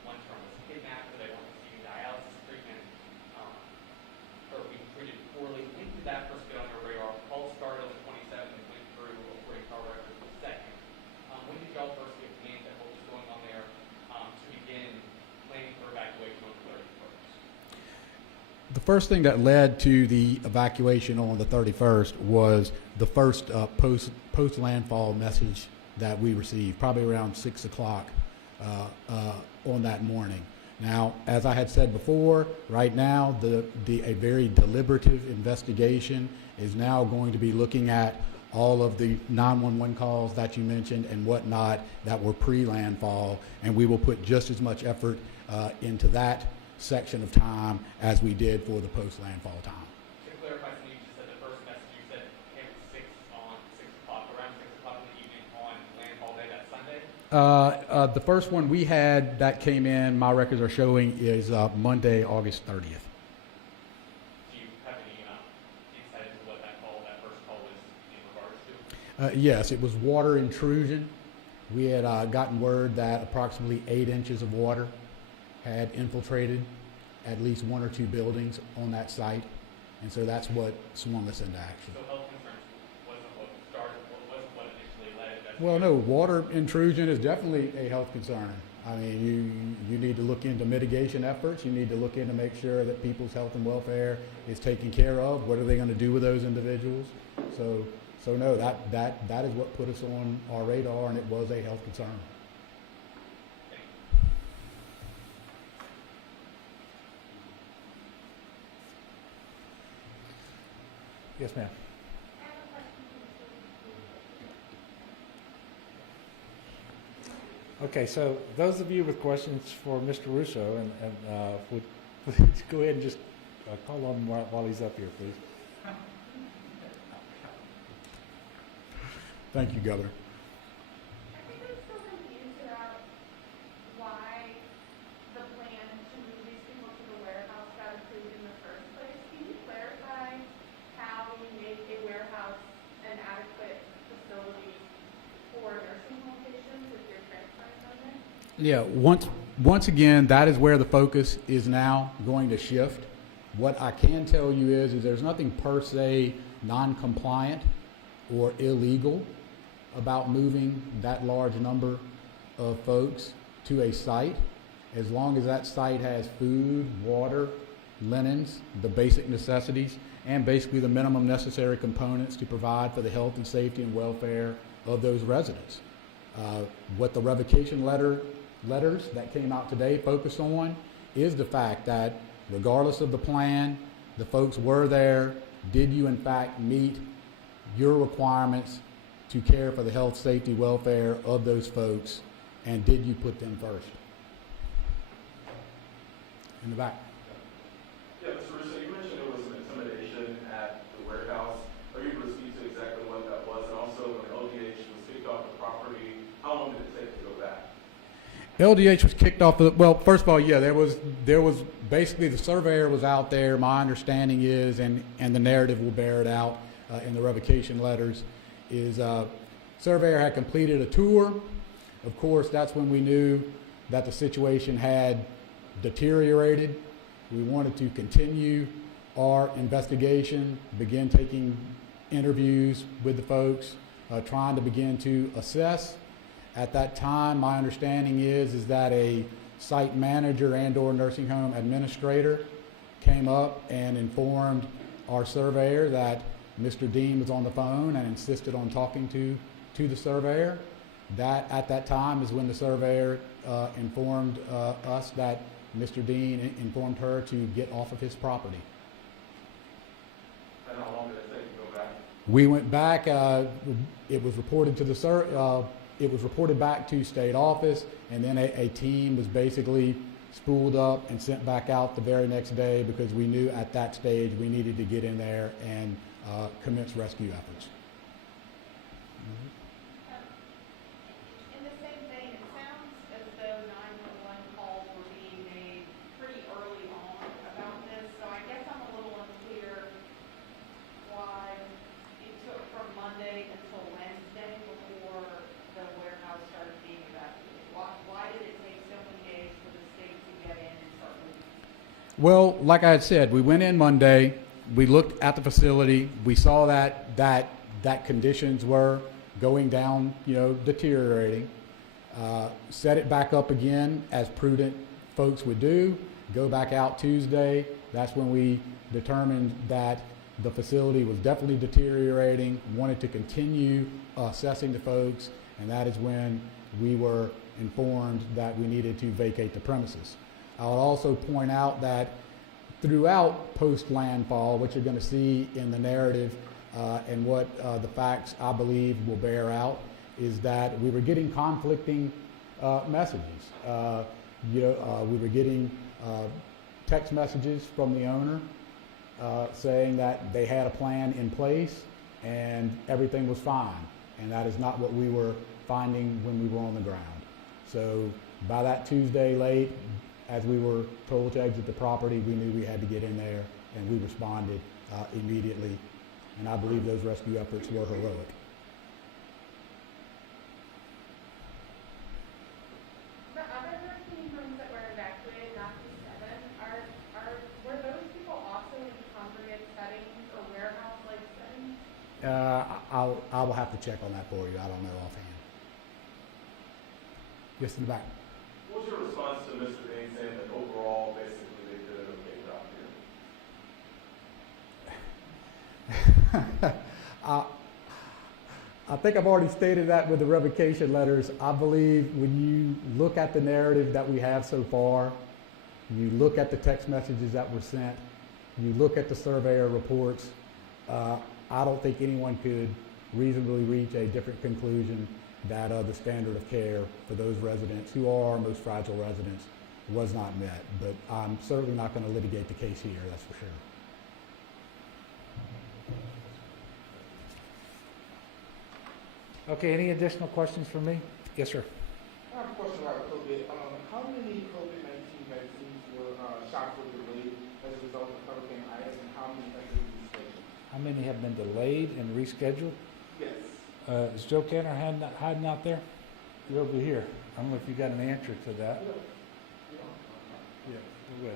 one term was kidnapped, so they weren't receiving dialysis treatment or being treated poorly. When did that first get on your radar? Call started on the 27th and went through, according to our records, the 2nd. When did y'all first get wind at what was going on there to begin planning for evacuation on the 31st? The first thing that led to the evacuation on the 31st was the first post landfall message that we received, probably around 6 o'clock on that morning. Now, as I had said before, right now a very deliberative investigation is now going to be looking at all of the 911 calls that you mentioned and whatnot that were pre-landfall, and we will put just as much effort into that section of time as we did for the post-landfall time. To clarify, so you just said the first message you said came at 6 o'clock, around 6 o'clock in the evening on landfall day that Sunday? The first one we had that came in, my records are showing, is Monday, August 30th. Do you have any insight into what that first call was in regards to? Yes, it was water intrusion. We had gotten word that approximately 8 inches of water had infiltrated at least 1 or 2 buildings on that site, and so that's what swung us into action. So health concerns wasn't what started, wasn't what initially led to that? Well, no, water intrusion is definitely a health concern. I mean, you need to look into mitigation efforts. You need to look into make sure that people's health and welfare is taken care of. What are they going to do with those individuals? So no, that is what put us on our radar, and it was a health concern. Yes, ma'am. Okay, so those of you with questions for Mr. Russo, and would please go ahead and just call on him while he's up here, please. Thank you, Governor. I think I'm still confused about why the plan to move these people to the warehouse got approved in the first place. Can you clarify how you make a warehouse an adequate facility for nursing home patients if you're transferring them there? Yeah, once again, that is where the focus is now going to shift. What I can tell you is there's nothing per se non-compliant or illegal about moving that large number of folks to a site, as long as that site has food, water, linens, the basic necessities, and basically the minimum necessary components to provide for the health and safety and welfare of those residents. What the revocation letters that came out today focus on is the fact that regardless of the plan, the folks were there. Did you in fact meet your requirements to care for the health, safety, welfare of those folks, and did you put them first? In the back. Yeah, Mr. Russo, you mentioned there was some intimidation at the warehouse. Are you able to speak to exactly what that was? And also, when LDH was kicked off the property, how long did it take to go back? LDH was kicked off. Well, first of all, yeah, there was basically the surveyor was out there. My understanding is, and the narrative will bear it out in the revocation letters, is surveyor had completed a tour. Of course, that's when we knew that the situation had deteriorated. We wanted to continue our investigation, begin taking interviews with the folks, trying to begin to assess. At that time, my understanding is that a site manager and/or nursing home administrator came up and informed our surveyor that Mr. Dean was on the phone and insisted on talking to the surveyor. That at that time is when the surveyor informed us that Mr. Dean informed her to get off of his property. And how long did it take to go back? We went back. It was reported to it was reported back to state office, and then a team was basically spooled up and sent back out the very next day because we knew at that stage we needed to get in there and commence rescue efforts. In the same vein, it sounds as though 911 calls were being made pretty early on about this, so I guess I'm a little unclear why it took from Monday until Wednesday before the warehouse started being evacuated. Why did it take so many days for the state to get in and start moving? Well, like I had said, we went in Monday. We looked at the facility. We saw that conditions were going down, deteriorating. Set it back up again as prudent folks would do. Go back out Tuesday. That's when we determined that the facility was definitely deteriorating, wanted to continue assessing the folks, and that is when we were informed that we needed to vacate the premises. I'll also point out that throughout post-landfall, what you're going to see in the narrative and what the facts, I believe, will bear out is that we were getting conflicting messages. We were getting text messages from the owner saying that they had a plan in place and everything was fine. And that is not what we were finding when we were on the ground. So by that Tuesday late, as we were told to exit the property, we knew we had to get in there, and we responded immediately. And I believe those rescue efforts were heroic. The other nursing homes that were evacuated, not the 7, were those people also in congregate settings or warehouse-like settings? I will have to check on that for you. I don't know offhand. Yes, in the back. What was your response to Mr. Dean saying that overall, basically, they did an okay job here? I think I've already stated that with the revocation letters. I believe when you look at the narrative that we have so far, you look at the text messages that were sent, you look at the surveyor reports, I don't think anyone could reasonably reach a different conclusion that the standard of care for those residents who are our most fragile residents was not met. But I'm certainly not going to litigate the case here, that's for sure. Okay, any additional questions for me? Yes, sir. I have a question about COVID. How many COVID-19 vaccines were shots were delayed as a result of Hurricane Ida, and how many have been rescheduled? How many have been delayed and rescheduled? Yes. Is Joe Cantor hiding out there? You're over here. I don't know if you got an answer to that. Go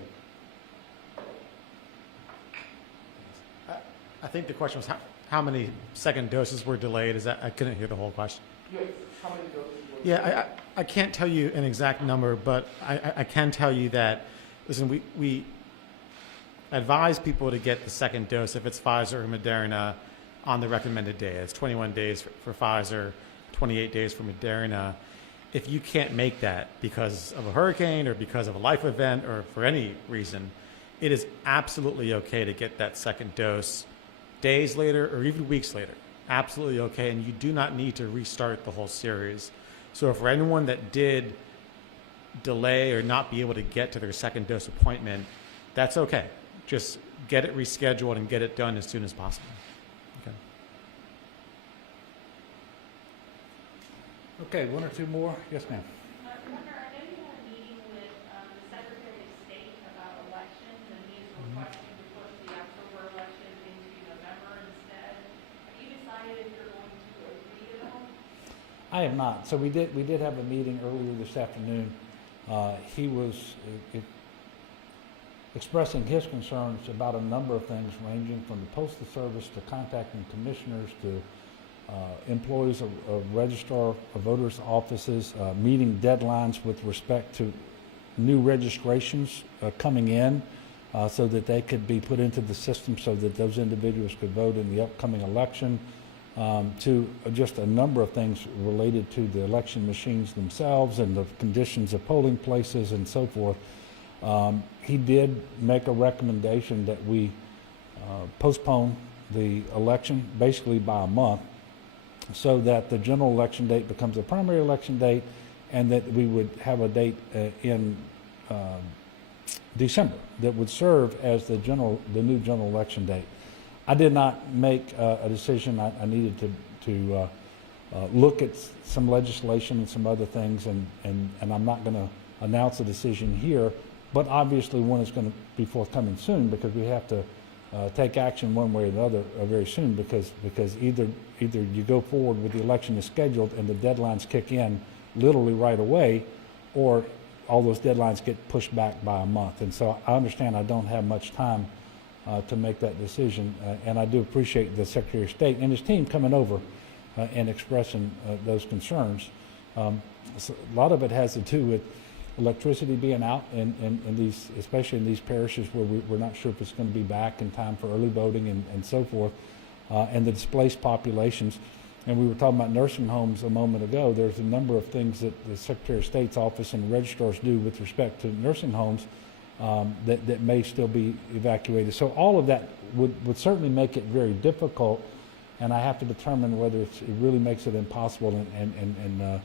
ahead. I think the question was how many second doses were delayed. Is that I couldn't hear the whole question. Yes, how many doses were? Yeah, I can't tell you an exact number, but I can tell you that, listen, we advise people to get the second dose if it's Pfizer or Moderna on the recommended day. It's 21 days for Pfizer, 28 days for Moderna. If you can't make that because of a hurricane or because of a life event or for any reason, it is absolutely okay to get that second dose days later or even weeks later. Absolutely okay, and you do not need to restart the whole series. So for anyone that did delay or not be able to get to their second dose appointment, that's okay. Just get it rescheduled and get it done as soon as possible. Okay. Okay, one or two more. Yes, ma'am. Governor, I know you had a meeting with the Secretary of State about elections, and he is requesting to push the October election into November instead. Have you decided if you're going to agree to that? I am not. So we did have a meeting earlier this afternoon. He was expressing his concerns about a number of things, ranging from the Postal Service to contacting commissioners to employees of registrar of voters' offices, meeting deadlines with respect to new registrations coming in so that they could be put into the system so that those individuals could vote in the upcoming election, to just a number of things related to the election machines themselves and the conditions of polling places and so forth. He did make a recommendation that we postpone the election basically by a month so that the general election date becomes a primary election date and that we would have a date in December that would serve as the new general election date. I did not make a decision. I needed to look at some legislation and some other things, and I'm not going to announce a decision here, but obviously one is going to be forthcoming soon because we have to take action one way or another very soon because either you go forward with the election as scheduled and the deadlines kick in literally right away, or all those deadlines get pushed back by a month. And so I understand I don't have much time to make that decision, and I do appreciate the Secretary of State and his team coming over and expressing those concerns. So a lot of it has to do with electricity being out in these, especially in these parishes where we're not sure if it's going to be back in time for early voting and so forth, and the displaced populations. And we were talking about nursing homes a moment ago. There's a number of things that the Secretary of State's office and the registrars do with respect to nursing homes that may still be evacuated. So all of that would certainly make it very difficult, and I have to determine whether it really makes it impossible and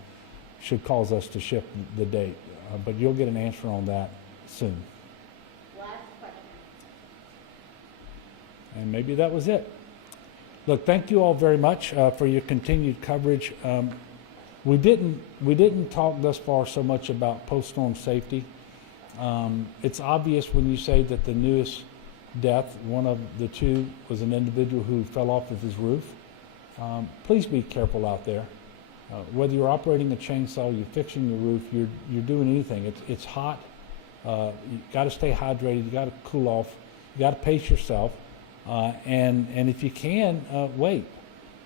should cause us to shift the date. But you'll get an answer on that soon. Last question. And maybe that was it. Look, thank you all very much for your continued coverage. We didn't talk thus far so much about post-storm safety. It's obvious when you say that the newest death, one of the two, was an individual who fell off of his roof. Please be careful out there. Whether you're operating a chainsaw, you're fixing your roof, you're doing anything. It's hot. You got to stay hydrated. You got to cool off. You got to pace yourself. And if you can, wait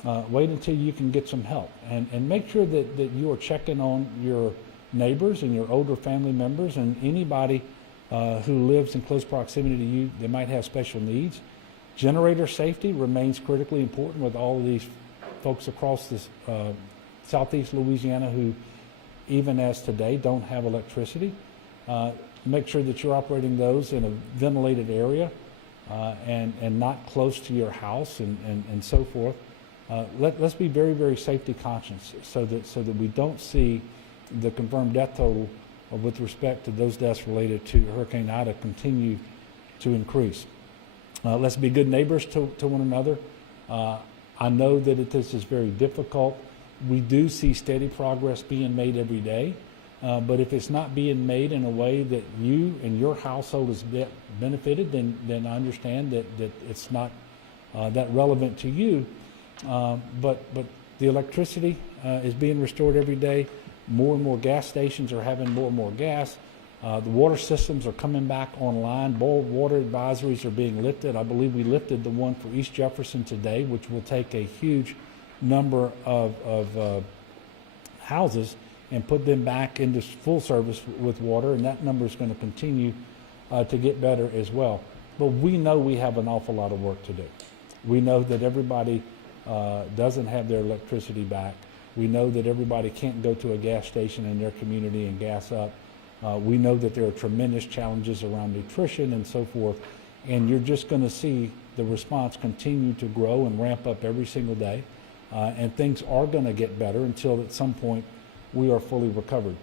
until you can get some help, and make sure that you are checking on your neighbors and your older family members and anybody who lives in close proximity to you that might have special needs. Generator safety remains critically important with all of these folks across this southeast Louisiana who, even as today, don't have electricity. Make sure that you're operating those in a ventilated area and not close to your house and so forth. Let's be very, very safety conscious so that we don't see the confirmed death total with respect to those deaths related to Hurricane Ida continue to increase. Let's be good neighbors to one another. I know that this is very difficult. We do see steady progress being made every day, but if it's not being made in a way that you and your household is benefited, then I understand that it's not that relevant to you. But the electricity is being restored every day. More and more gas stations are having more and more gas. The water systems are coming back online. Boiled water advisories are being lifted. I believe we lifted the one for East Jefferson today, which will take a huge number of houses and put them back into full service with water, and that number is going to continue to get better as well. But we know we have an awful lot of work to do. We know that everybody doesn't have their electricity back. We know that everybody can't go to a gas station in their community and gas up. We know that there are tremendous challenges around nutrition and so forth, and you're just going to see the response continue to grow and ramp up every single day, and things are going to get better until at some point we are fully recovered.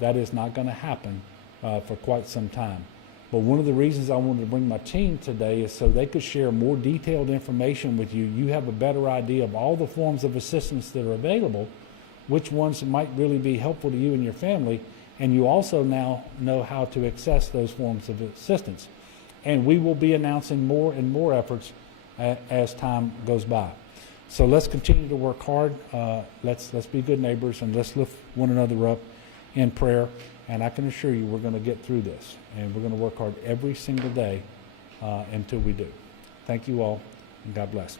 That is not going to happen for quite some time. But one of the reasons I wanted to bring my team today is so they could share more detailed information with you. You have a better idea of all the forms of assistance that are available, which ones might really be helpful to you and your family, and you also now know how to access those forms of assistance. And we will be announcing more and more efforts as time goes by. So let's continue to work hard. Let's be good neighbors, and let's lift one another up in prayer. And I can assure you we're going to get through this, and we're going to work hard every single day until we do. Thank you all, and God bless.